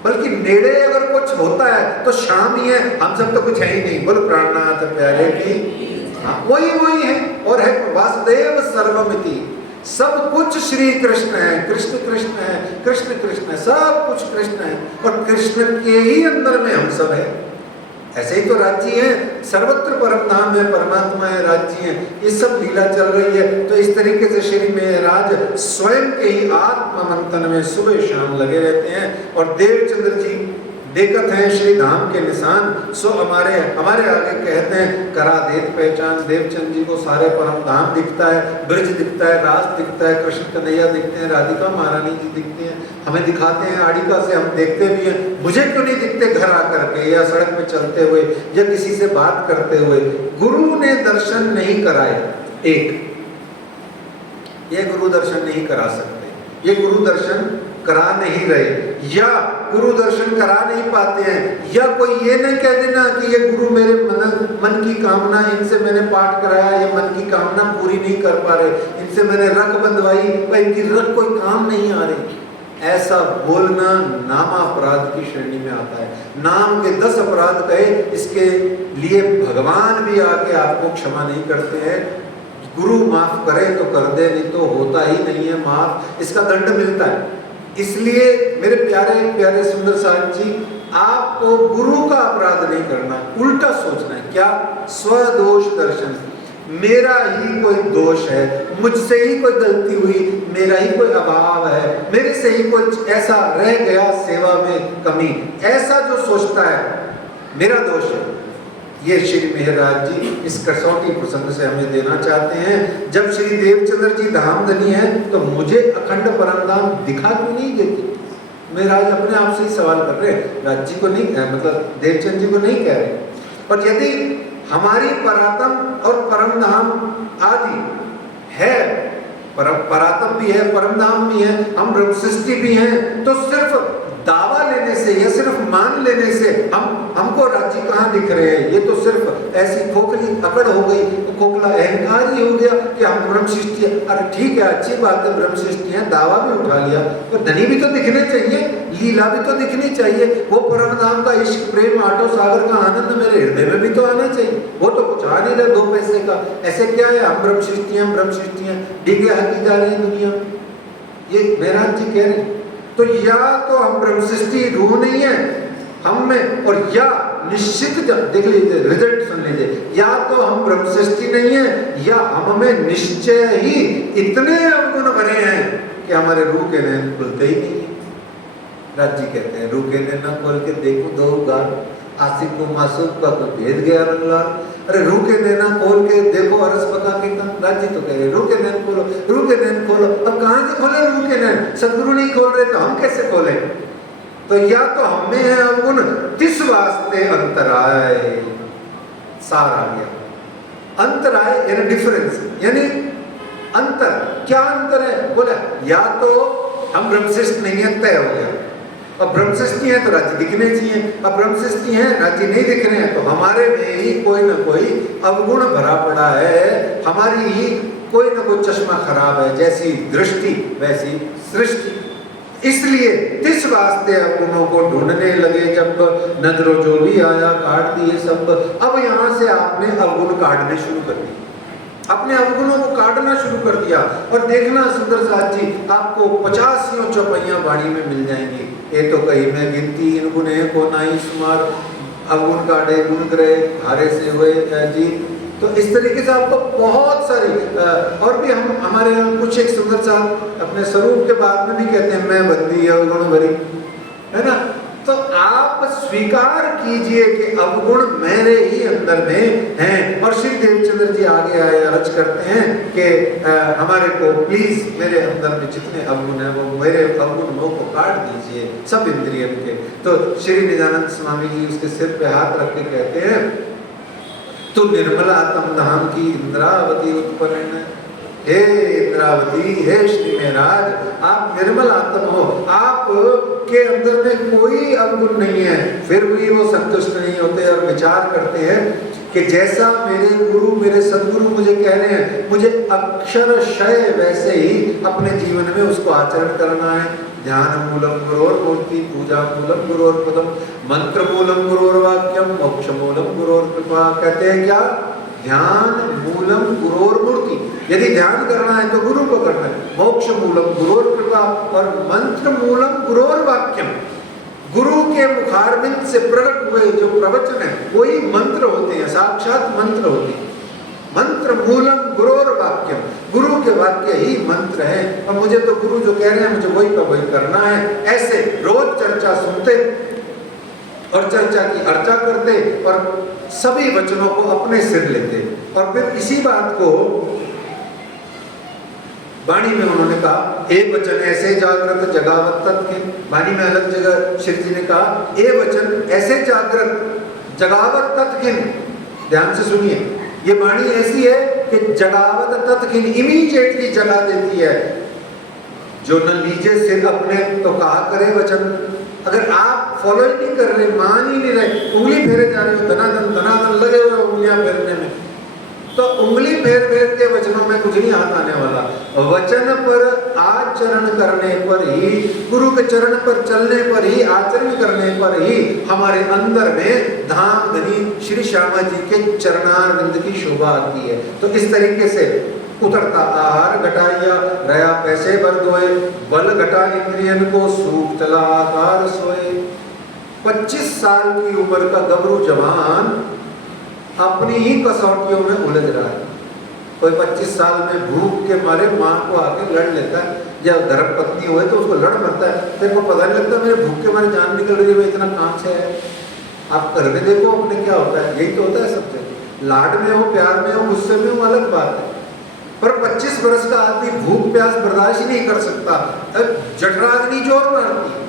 बल्कि नेड़े अगर कुछ होता है तो शाम ही है। हम सब तो कुछ है ही नहीं। बोलो प्राणनाथ प्यारे की, वही है और है वासुदेव सर्वमिति। सब कुछ श्री कृष्ण है, कृष्ण कृष्ण है, कृष्ण कृष्ण है, सब कुछ कृष्ण है और कृष्ण के ही अंदर में हम सब है। ऐसे ही तो राज्य है, सर्वत्र परम धाम है, परमात्मा है, राज्य है, ये सब लीला चल रही है। तो इस तरीके से श्री महाराज स्वयं के ही आत्म मंथन में सुबह शाम लगे रहते हैं और देवचंद्र जी देखत हैं श्री धाम के निशान। सो हमारे आगे कहते हैं करा देत पहचान। देवचंद जी को सारे परम धाम दिखता है, ब्रज दिखता है, रास दिखता है, कृष्ण कन्हैया दिखते हैं, राधिका महारानी जी दिखती हैं, हमें दिखाते हैं, आड़िका से हम देखते भी हैं। मुझे क्यों नहीं दिखते घर आकर के या सड़क पे चलते हुए या किसी से बात करते हुए? गुरु ने दर्शन नहीं कराए। एक ये गुरु दर्शन नहीं करा सकते, ये गुरु दर्शन करा नहीं रहे या गुरु दर्शन करा नहीं पाते हैं, या कोई ये नहीं कह देना कि ये गुरु मेरे मन की कामना, इनसे मैंने पाठ कराया, ये मन की कामना पूरी नहीं कर पा रहे, इनसे मैंने रख बंधवाई पर इनकी रख कोई काम नहीं आ रही। ऐसा बोलना नामापराध की श्रेणी में आता है। नाम के 10 अपराध कहे, इसके लिए भगवान भी आके आपको क्षमा नहीं करते हैं। गुरु माफ करे तो कर दे, नहीं तो होता ही नहीं है माफ, इसका दंड मिलता है। इसलिए मेरे प्यारे प्यारे सुंदर साहब जी, आपको गुरु का अपराध नहीं करना, उल्टा सोचना है। क्या? स्वदोष दर्शन। मेरा ही कोई दोष है, मुझसे ही कोई गलती हुई, मेरा ही कोई अभाव है, मेरे से ही कोई ऐसा रह गया सेवा में कमी, ऐसा जो सोचता है मेरा दोष है, ये श्री महाराज जी इस कसौटी प्रसंग से हमें देना चाहते हैं। जब श्री देवचंद्र जी धामधनी है तो मुझे अखंड परम धाम दिखा क्यों नहीं देती? महाराज अपने आप से ही सवाल कर रहे हैं, राज जी को नहीं, मतलब देवचंद जी को नहीं कह रहे। और यदि हमारी परातम और परम धाम आदि है, परातम भी है, परम धाम भी है, हम ब्रह्म सृष्टि भी हैं, तो सिर्फ दावा लेने से या सिर्फ मान लेने से हमको राज्य कहाँ दिख रहे हैं? ये तो सिर्फ ऐसी खोखली अकड़ हो गई, तो खोखला अहंकार ही हो गया कि हम ब्रह्म सृष्टि है। अरे ठीक है, अच्छी बात है, ब्रह्म सृष्टि है, दावा भी उठा लिया, पर धनी भी तो दिखने चाहिए, लीला भी तो दिखनी चाहिए, वो परम धाम का इश्क प्रेम आटो सागर का आनंद मेरे हृदय में भी तो आना चाहिए। वो तो कुछ आ नहीं रहा 2 पैसे का। ऐसे क्या है, हम ब्रह्म सृष्टि हैं, ब्रह्म सृष्टि हैं, डिगे हकी जा रही है दुनिया में, ये महाराज जी कह रहे हैं। तो या तो हम ब्रह्म सृष्टि रूह नहीं है हम में, और या निश्चित देख लीजिए, रिजल्ट सुन लीजिए, या तो हम ब्रह्म सृष्टि नहीं है या हम में निश्चय ही इतने अवगुण भरे हैं कि हमारे रूह के नैन खुलते ही नहीं है। राज जी कहते हैं, रूह के नैन ना खोल के देखो दो गाल, आशिक को मासूम का कोई भेद गया रंगलाल। अरे रूह के नैना खोल के देखो अरस पका के कम। राज जी तो कह रहे रूह के नैन खोलो, रूह के नैन खोलो। अब कहाँ से खोले रूह के नैन? सदगुरु नहीं खोल रहे तो हम कैसे खोले? तो या तो हमें है अवगुण, तिस वास्ते अंतराय। सार आ गया। अंतराय यानी डिफरेंस, यानी अंतर। क्या अंतर है? बोला या तो हम ब्रह्मशिष्ट नहीं है, तय हो गया। अब ब्रह्मशिष्टि है तो राज्य दिखने चाहिए, अब ब्रह्मशिष्टि है राज्य नहीं दिख रहे हैं, तो हमारे में ही कोई ना कोई अवगुण भरा पड़ा है, हमारी ही कोई ना कोई चश्मा खराब है। जैसी दृष्टि वैसी सृष्टि। इसलिए इस वास्ते अवगुणों को ढूंढने लगे, जब नजरों जो भी आया काट दिए सब। अब यहाँ से आपने अवगुण काटने शुरू कर दिए, अपने अवगुणों को काटना शुरू कर दिया। और देखना सुंदर साथ जी, आपको 50 चौपाइयां वाणी में मिल जाएंगी। ये तो कहीं में गिनती इन गुणे को नाई शुमार, अवगुण काटे गुण ग्रह हारे से हुए जी। तो इस तरीके से आपको बहुत सारी और भी हम हमारे यहाँ कुछ एक सुंदर साहब अपने स्वरूप के बाद में भी कहते हैं, मैं बंदी अवगुण भरी, है ना। तो आप स्वीकार कीजिए कि अवगुण मेरे ही अंदर में हैं। और श्री देवचंद्र जी आगे आए अर्ज करते हैं कि हमारे को प्लीज मेरे अंदर में जितने अवगुण हैं वो मेरे अवगुणों को काट दीजिए, सब इंद्रियों के। तो श्री निजानंद स्वामी जी उसके सिर पे हाथ रख के कहते हैं, तो निर्मला तम धाम की इंद्रावती उत्पन्न। हे इंद्रावती, हे श्री महाराज, आप निर्मल आत्मा हो, आप के अंदर में कोई अवगुण नहीं है। फिर भी वो संतुष्ट नहीं होते और विचार करते हैं कि जैसा मेरे गुरु मेरे सदगुरु मुझे कह रहे हैं, मुझे अक्षरशय वैसे ही अपने जीवन में उसको आचरण करना है। ध्यान मूलम गुरोर मूर्ति, पूजा मूलम गुरोर पदम, मंत्र मूलम गुरोर वाक्यम, मोक्ष मूलम गुरोर कृपा। कहते हैं क्या? ध्यान मूलम गुरोर मूर्ति। यदि ध्यान करना है तो गुरु को करना है। मोक्ष मूलम गुरोर कृपा और मंत्र मूलम गुरोर वाक्यम। गुरु के मुखारबिंद से प्रकट हुए जो प्रवचन है वही मंत्र होते हैं, साक्षात मंत्र होते हैं। मंत्र मूलम गुरोर वाक्यम, गुरु के वाक्य ही मंत्र है। और मुझे तो गुरु जो कह रहे हैं मुझे वही का वही करना है। ऐसे रोज चर्चा सुनते और चर्चा की अर्चा करते और सभी वचनों को अपने सिर लेते। और फिर इसी बात को वाणी में उन्होंने कहा, ए वचन ऐसे जागृत जगावत तत्व। वाणी में अलग जगह श्री जी ने कहा, ए वचन ऐसे जागृत जगावत तत्व। ध्यान से सुनिए, ये वाणी ऐसी है कि जगावत तत्व इमीडिएटली जगा देती है। जो न लीजे सिर अपने तो कहा करे वचन। अगर आप फॉलो ही नहीं कर रहे, मान ही नहीं रहे, उंगली फेरे जा रहे हो, धनाधन लगे हुए उंगलियां फेरने में, तो उंगली फेर फेर के वचनों में कुछ नहीं हाथ आने वाला। वचन पर आचरण करने पर ही, गुरु के चरण पर चलने पर ही, आचरण करने पर ही हमारे अंदर में धाम धनी श्री श्यामा जी के चरणारविंद की शोभा आती है। तो इस तरीके से उतरता आहार घटाइया रया पैसे भर दोए, बल घटा इंद्रियन को सूख चला आकार सोए। 25 साल की उम्र का गबरू जवान अपनी ही कसौटियों में उलझ रहा है। कोई 25 साल में भूख के मारे माँ को आके लड़ लेता है, या धर्म पत्नी हुए तो उसको लड़ मरता है। तेरे को पता नहीं लगता मेरे भूख के मारे जान निकल रही है, मैं इतना काम से है। आप कर में देखो अपने क्या होता है, यही तो होता है सबसे। लाड में हो, प्यार में हो, गुस्से में हो, अलग बात है। पर 25 वर्ष का आदमी भूख प्यास बर्दाश्त ही नहीं कर सकता, जठराग्नि जोर मारती है।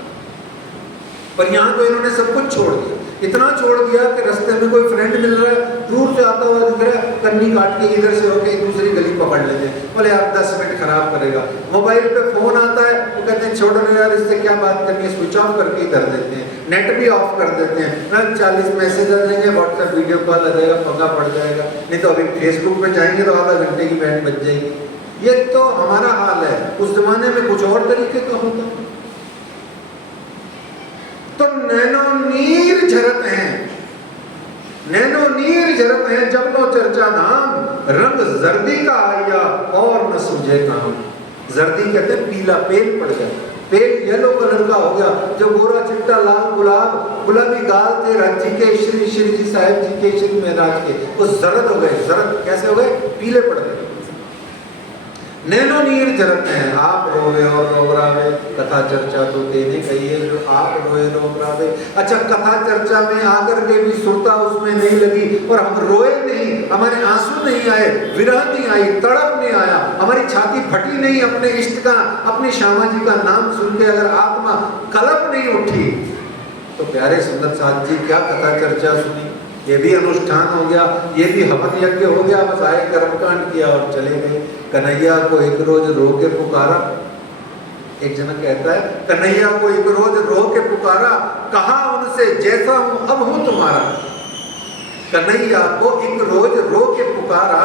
पर यहाँ तो इन्होंने सब कुछ छोड़ दिया, इतना छोड़ दिया कि रास्ते में कोई फ्रेंड मिल रहा है, दूर से आता हुआ दिख रहा है, कन्नी काट के इधर से होके दूसरी गली पकड़ लेते हैं। बोले यार 10 मिनट खराब करेगा। मोबाइल पे फोन आता है, वो कहते हैं छोड़ो ना यार, इससे क्या बात करनी है, स्विच ऑफ करके ही कर देते हैं, नेट भी ऑफ कर देते हैं। 40 मैसेज आ जाएंगे, व्हाट्सएप वीडियो कॉल आ जाएगा, पंगा पड़ जाएगा। नहीं तो अभी फेसबुक पे जाएंगे तो आधा घंटे की बैंड बज जाएगी। ये तो हमारा हाल है, उस जमाने में कुछ और तरीके का होता। तो नैनो नीर झरत हैं, नैनो नीर झरत हैं, जब लो चर्चा नाम, रंग जर्दी का आया और न सूझे काम। जर्दी कहते हैं पीला, पेल पड़ गया, पेल येलो कलर का हो गया। जो गोरा चिट्टा लाल गुलाब गुलाबी गाल थे राज्य के श्री जी साहेब जी के, श्री महाराज के, वो जरद हो गए। जरद कैसे हो गए? पीले पड़ गए। नैनो नीर झरत हैं, आप रोवे और रोवरावे, कथा चर्चा तो देने कहिए जो आप रोए रोवरावे। अच्छा, कथा चर्चा में आकर के भी सुरता उसमें नहीं लगी और हम रोए नहीं, हमारे आंसू नहीं आए, विरह नहीं आई, तड़प नहीं आया, हमारी छाती फटी नहीं अपने इष्ट का, अपने श्यामा जी का नाम सुन के अगर आत्मा कलप नहीं उठी, तो प्यारे सुंदर साथ जी क्या कथा चर्चा सुनी। ये भी अनुष्ठान हो गया, ये भी हवन यज्ञ हो गया, बस आए कर्मकांड किया और चले गए। कन्हैया को एक रोज रो के पुकारा, एक जना कहता है कन्हैया को एक रोज रो के पुकारा, कहा उनसे जैसा हूं अब हूं तुम्हारा। कन्हैया को एक रोज रो के पुकारा,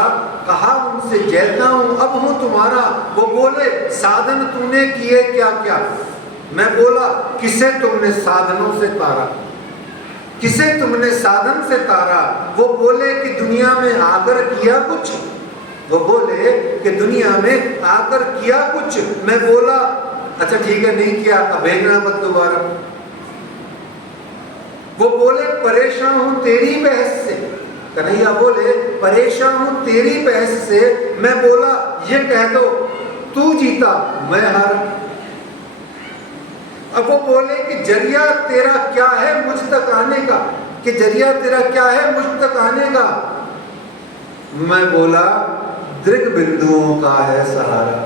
कहा उनसे जैसा हूं अब हूं तुम्हारा। वो बोले साधन तूने किए क्या क्या। मैं बोला किसे तुमने साधनों से तारा, किसे तुमने साधन से तारा। वो बोले कि दुनिया में आकर किया कुछ, वो बोले कि दुनिया में आकर किया कुछ। मैं बोला अच्छा ठीक है नहीं किया, अब भेजना मत दोबारा। वो बोले परेशान हूं तेरी बहस से। कन्हैया बोले परेशान हूं तेरी बहस से। मैं बोला ये कह दो तू जीता मैं हारा। अब वो बोले कि जरिया तेरा क्या है मुझ तक आने का, कि जरिया तेरा क्या है मुझ तक आने का। मैं बोला दृग बिंदुओं का है सहारा,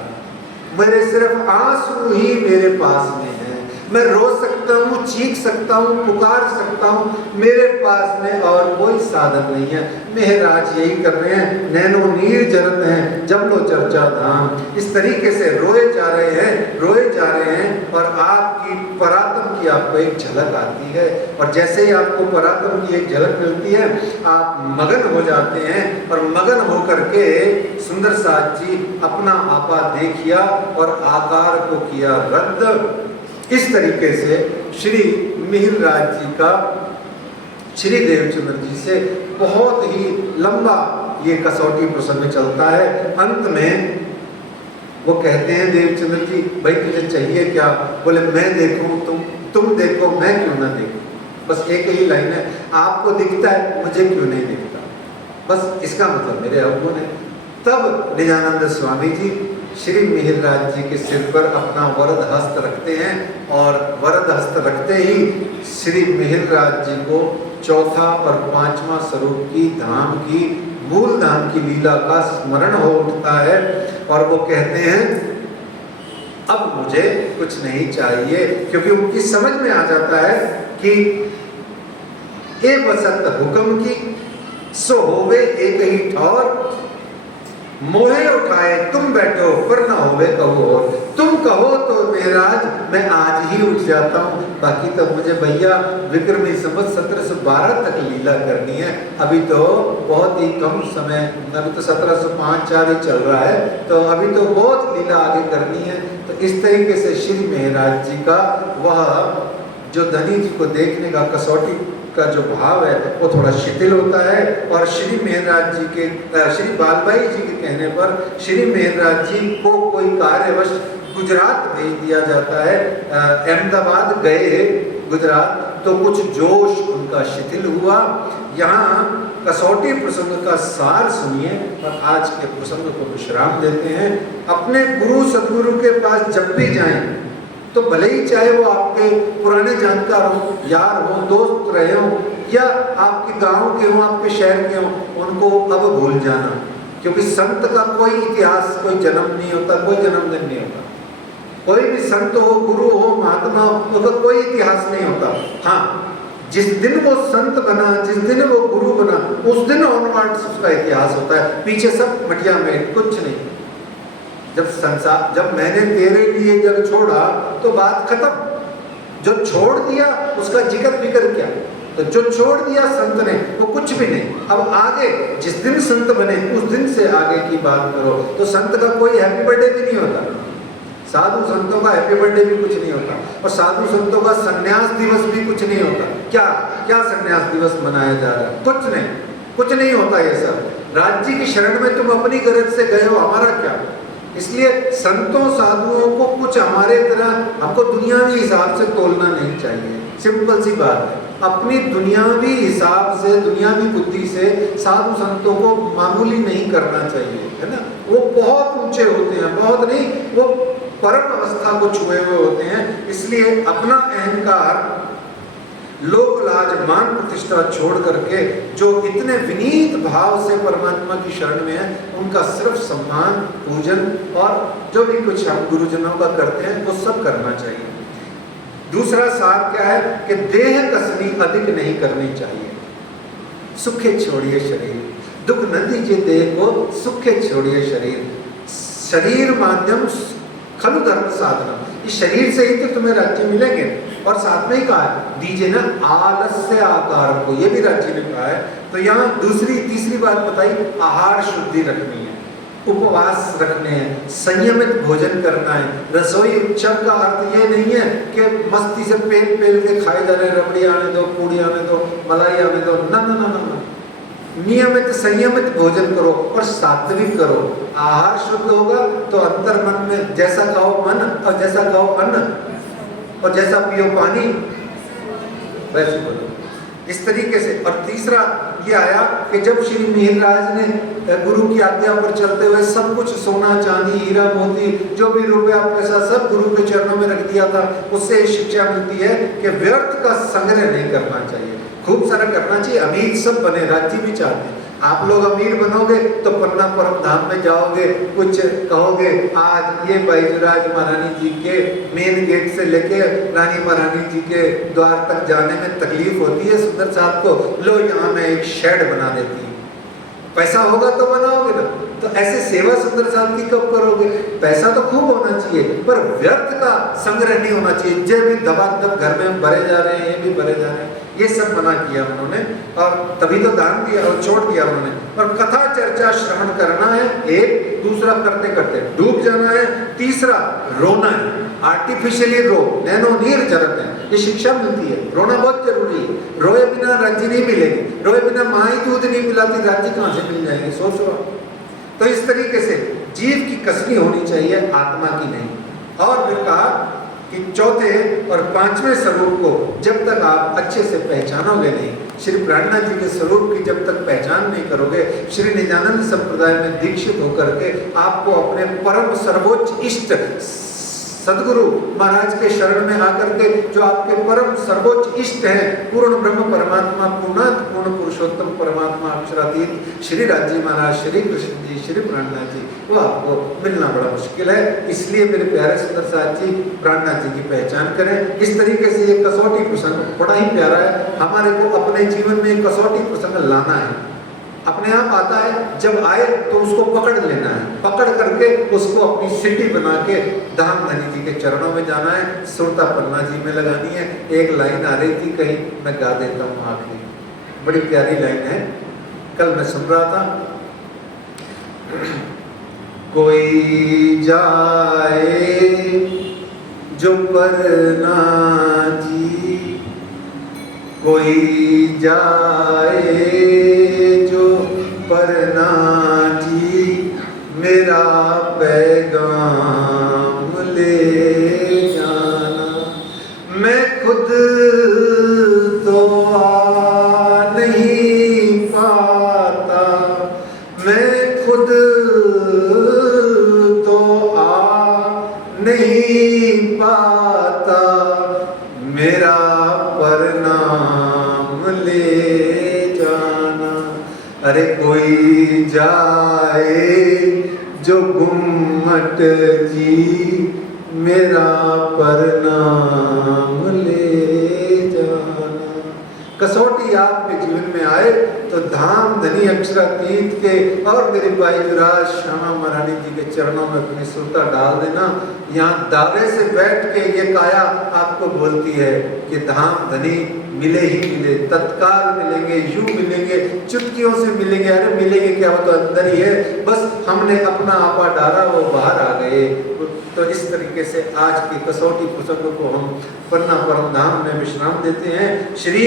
मेरे सिर्फ आंसू ही मेरे पास में है। मैं रो सकता हूँ, चीख सकता हूँ, पुकार सकता हूँ, मेरे पास में और कोई साधन नहीं है। मेहराज यही कर रहे हैं, नैनो नीर जरत हैं, जब लो चर्चा धाम। इस तरीके से रोए जा रहे हैं, रोए जा रहे हैं और आपकी पराक्रम की आपको एक झलक आती है। और जैसे ही आपको पराक्रम की एक झलक मिलती है आप मगन हो जाते हैं। और मगन होकर के सुंदर साथ जी अपना आपा देखिया और आकार को किया रद्द। इस तरीके से श्री मिहिर राज जी का श्री देवचंद्र जी से बहुत ही लंबा ये कसौटी प्रसंग चलता है। अंत में वो कहते हैं देवचंद्र जी, भाई तुझे चाहिए क्या? बोले मैं देखूं, तुम देखो, मैं क्यों ना देखूं। बस एक ही लाइन है, आपको दिखता है, मुझे क्यों नहीं दिखता। बस इसका मतलब मेरे अवगुण है। तब निजानंद स्वामी जी श्री मिहिरराज जी के सिर पर अपना वरद हस्त रखते हैं और वरद हस्त रखते ही श्री मिहिरराज जी को चौथा और पांचवा स्वरूप की धाम की, मूल धाम की लीला का स्मरण हो उठता है और वो कहते हैं अब मुझे कुछ नहीं चाहिए, क्योंकि उनकी समझ में आ जाता है कि ए बसंत हुक्म की सो होवे एक ही ठौर, मोहे उठाए तुम बैठो पर ना होवे कहो और। तुम कहो तो मेराज मैं आज ही उठ जाता हूँ, बाकी तो मुझे भैया विक्रमी संवत 1712 तक लीला करनी है। अभी तो बहुत ही कम समय, अभी तो 1705-4 ही चल रहा है, तो अभी तो बहुत लीला आगे करनी है। तो इस तरीके से श्री मिहिरराज जी का वह जो धनी जी को देखने का कसौटी का जो भाव है वो थोड़ा शिथिल होता है। और श्री मिहिरराज जी के श्री बालभाई जी के कहने पर श्री मिहिरराज जी को कोई कार्यवश गुजरात भेज दिया जाता है। अहमदाबाद गए गुजरात, तो कुछ जोश उनका शिथिल हुआ। यहाँ कसौटी प्रसंग का सार सुनिए और आज के प्रसंग को विश्राम देते हैं। अपने गुरु सदगुरु के पास जब भी जाएं तो भले ही चाहे वो आपके पुराने जानकार हो, यार हो, दोस्त रहे हो, या आपके गांव के हो, आपके शहर के हो, उनको अब भूल जाना, क्योंकि संत का कोई इतिहास, कोई जन्म नहीं होता, कोई जन्मदिन नहीं होता। कोई भी संत हो, गुरु हो, महात्मा हो, उसका कोई इतिहास नहीं होता। हाँ, जिस दिन वो संत बना, जिस दिन वो गुरु बना, उस दिन ऑनवर्ड्स उसका इतिहास होता है। पीछे सब मटिया में, कुछ नहीं। जब मैंने तेरे लिए जग छोड़ा तो बात खत्म। जो छोड़ दिया उसका जिक्र फिक्र क्या। तो जो छोड़ दिया संत ने वो कुछ भी नहीं। अब आगे जिस दिन संत बने उस दिन से आगे की बात करो। तो संत का कोई हैप्पी बर्थडे भी नहीं होता, साधु संतों का हैप्पी बर्थडे भी कुछ नहीं होता, और साधु संतों का संन्यास दिवस भी कुछ नहीं होता। क्या संन्यास दिवस मनाया जा रहा है? कुछ नहीं, कुछ नहीं होता ये सब। राज्य की शरण में तुम अपनी गरज से गए हो, हमारा क्या। इसलिए संतों साधुओं को कुछ हमारे तरह हमको दुनियावी हिसाब से तोलना नहीं चाहिए। सिंपल सी बात है, अपनी दुनियावी हिसाब से, दुनियावी बुद्धि से साधु संतों को मामूली नहीं करना चाहिए, है ना। वो बहुत ऊंचे होते हैं, बहुत नहीं, वो परम अवस्था को छुए हुए होते हैं। इसलिए अपना अहंकार, लोक लाज, मान प्रतिष्ठा छोड़ करके जो इतने विनीत भाव से परमात्मा की शरण में है, उनका सिर्फ सम्मान, पूजन और जो भी कुछ हम गुरुजनों का करते हैं वो सब करना चाहिए। दूसरा सार क्या है कि देह कसनी अधिक नहीं करनी चाहिए। सुखे छोड़िए शरीर, दुख न दीजिए देह को, सुखे छोड़िए शरीर। शरीर माध्यम खलु धर्म साधना, इस शरीर से ही तो तुम्हें राज्य मिलेंगे। और साथ में ही कहा है दीजिए ना आलस्य आकार को, ये भी राज्य ने कहा है। तो यहाँ तीसरी बात बताई, आहार शुद्धि रखनी है, उपवास रखने हैं, संयमित भोजन करना है। रसोई उत्सव का अर्थ ये नहीं है कि मस्ती से पेल के खाए जा रहे, रबड़ी आने दो, पूड़ी आने दो, मलाई आने दो, ना ना ना ना। नियमित संयमित भोजन करो और सात्विक करो। आहार शुद्ध होगा तो अंतर मन में जैसा खाओ मन, और जैसा खाओ अन्न, और जैसा पियो पानी, वैसे बोलो। इस तरीके से। और तीसरा ये आया कि जब श्री मिहिरराज ने गुरु की आज्ञा पर चलते हुए सब कुछ सोना चांदी हीरा मोती जो भी रुपया पैसा सब गुरु के चरणों में रख दिया था, उससे शिक्षा मिलती है कि व्यर्थ का संग्रह नहीं करना चाहिए, खूब सारा करना चाहिए। अमीर सब बने, राज्य भी चाहते हैं। आप लोग अमीर बनोगे तो पन्ना परम धाम में जाओगे, कुछ कहोगे आज ये बैजूराज महारानी जी के मेन गेट से लेके रानी महारानी जी के द्वार तक जाने में तकलीफ होती है सुंदर साहब को, लो यहाँ मैं एक शेड बना देती हूँ। पैसा होगा तो बनाओगे ना, तो ऐसे सेवा सुंदर साथ की कब करोगे? पैसा तो खूब होना चाहिए, पर व्यर्थ का संग्रह नहीं होना चाहिए। जे भी दबादब घर में भरे जा रहे हैं, ये भी भरे जा रहे हैं, ये सब मना किया उन्होंने। और तभी तो दान दिया और छोड़ दिया उन्होंने। और कथा चर्चा श्रवण करना है एक, दूसरा करते करते डूब जाना है, तीसरा रोना है, आर्टिफिशियली रो, नैनो नीर जरत है, ये शिक्षा मिलती है। रोना बहुत जरूरी है। रोए बिना राज्य नहीं मिलेगी, रोए बिना माँ ही दूध नहीं पिलाती, राज्य कहाँ से मिल जाएंगे? सोचो। तो इस तरीके से जीव की कसनी होनी चाहिए, आत्मा की नहीं। और फिर कहा कि चौथे और पांचवें स्वरूप को जब तक आप अच्छे से पहचानोगे नहीं, श्री प्राणनाथ जी के स्वरूप की जब तक पहचान नहीं करोगे, श्री निजानंद संप्रदाय में दीक्षित होकर के आपको अपने परम सर्वोच्च इष्ट सदगुरु महाराज के शरण में आकर के जो आपके परम सर्वोच्च इष्ट हैं, पूर्ण ब्रह्म परमात्मा, पूर्णात पूर्ण पुरुषोत्तम परमात्मा अक्षरातीत श्री राजी महाराज, श्री कृष्ण जी, श्री प्राणनाथ जी, वो आपको मिलना बड़ा मुश्किल है। इसलिए मेरे प्यारे सुंदर साथ जी, प्राणनाथ जी की पहचान करें। इस तरीके से ये कसौटी प्रसंग बड़ा ही प्यारा है। हमारे को अपने जीवन में कसौटी प्रसंग लाना है, अपने आप आता है, जब आए तो उसको पकड़ लेना है, पकड़ करके उसको अपनी सिटी बना के धाम धनी जी के चरणों में जाना है, सुरता पन्ना जी में लगानी है। एक लाइन आ रही थी कहीं, मैं गा देता हूँ आखिरी, बड़ी प्यारी लाइन है, कल मैं सुन रहा था। कोई जाए जो परना जी, कोई जाए जो परना जी, मेरा पैगाम ले जाना। मैं खुद तो आ नहीं पाता, मैं खुद तो आ नहीं पाता, मेरा परनाम ले जाना। अरे कोई जाए जो गुम्मट जी, मेरा परनाम ले जाना। कसौटी आपके जीवन में आए तो धाम धनी अक्षरातीत के और मेरे भाई युवराज श्यामा महारानी जी के चरणों में अपनी सुरता डाल देना। यहाँ दावे से बैठ के ये काया आपको बोलती है कि धाम धनी मिले ही मिले, तत्काल मिलेंगे, यूं मिलेंगे, चुटकियों से मिलेंगे। अरे मिलेंगे क्या, वो तो अंदर ही है, बस हमने अपना आपा डाला, वो बाहर आ गए। तो इस तरीके से आज की कसौटी पुस्तकों को हम पन्ना परम धाम में विश्राम देते हैं। श्री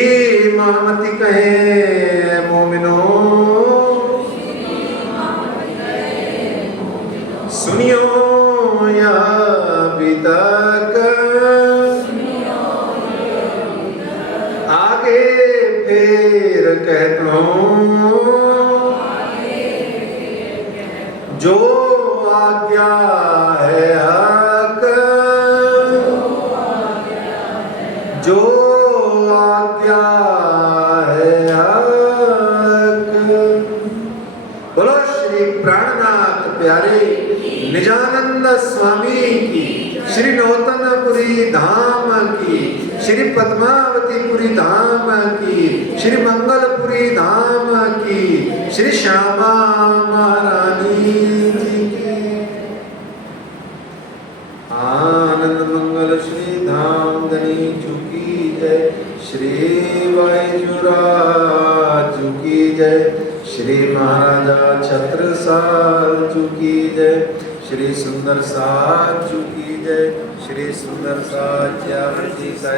महामति कहे मोमिनो, सुनियो या वितक, आगे फिर कहता हूँ, जो आज्ञा है हक, जो आज्ञा है हक। बोलो श्री प्राणनाथ प्यारे निजानंद स्वामी की, श्री नौतनपुरी धाम की, श्री पद्मावतीपुरी धाम की, श्री मंगलपुरी धाम की, श्री श्यामा महारानी जी की। आनंद मंगल श्री धाम धनी चुकी जय, श्री वायुराज की जय, श्री महाराजा छत्रसाल चुकी जय, श्री सुंदर साज की जय, श्री सुंदर साज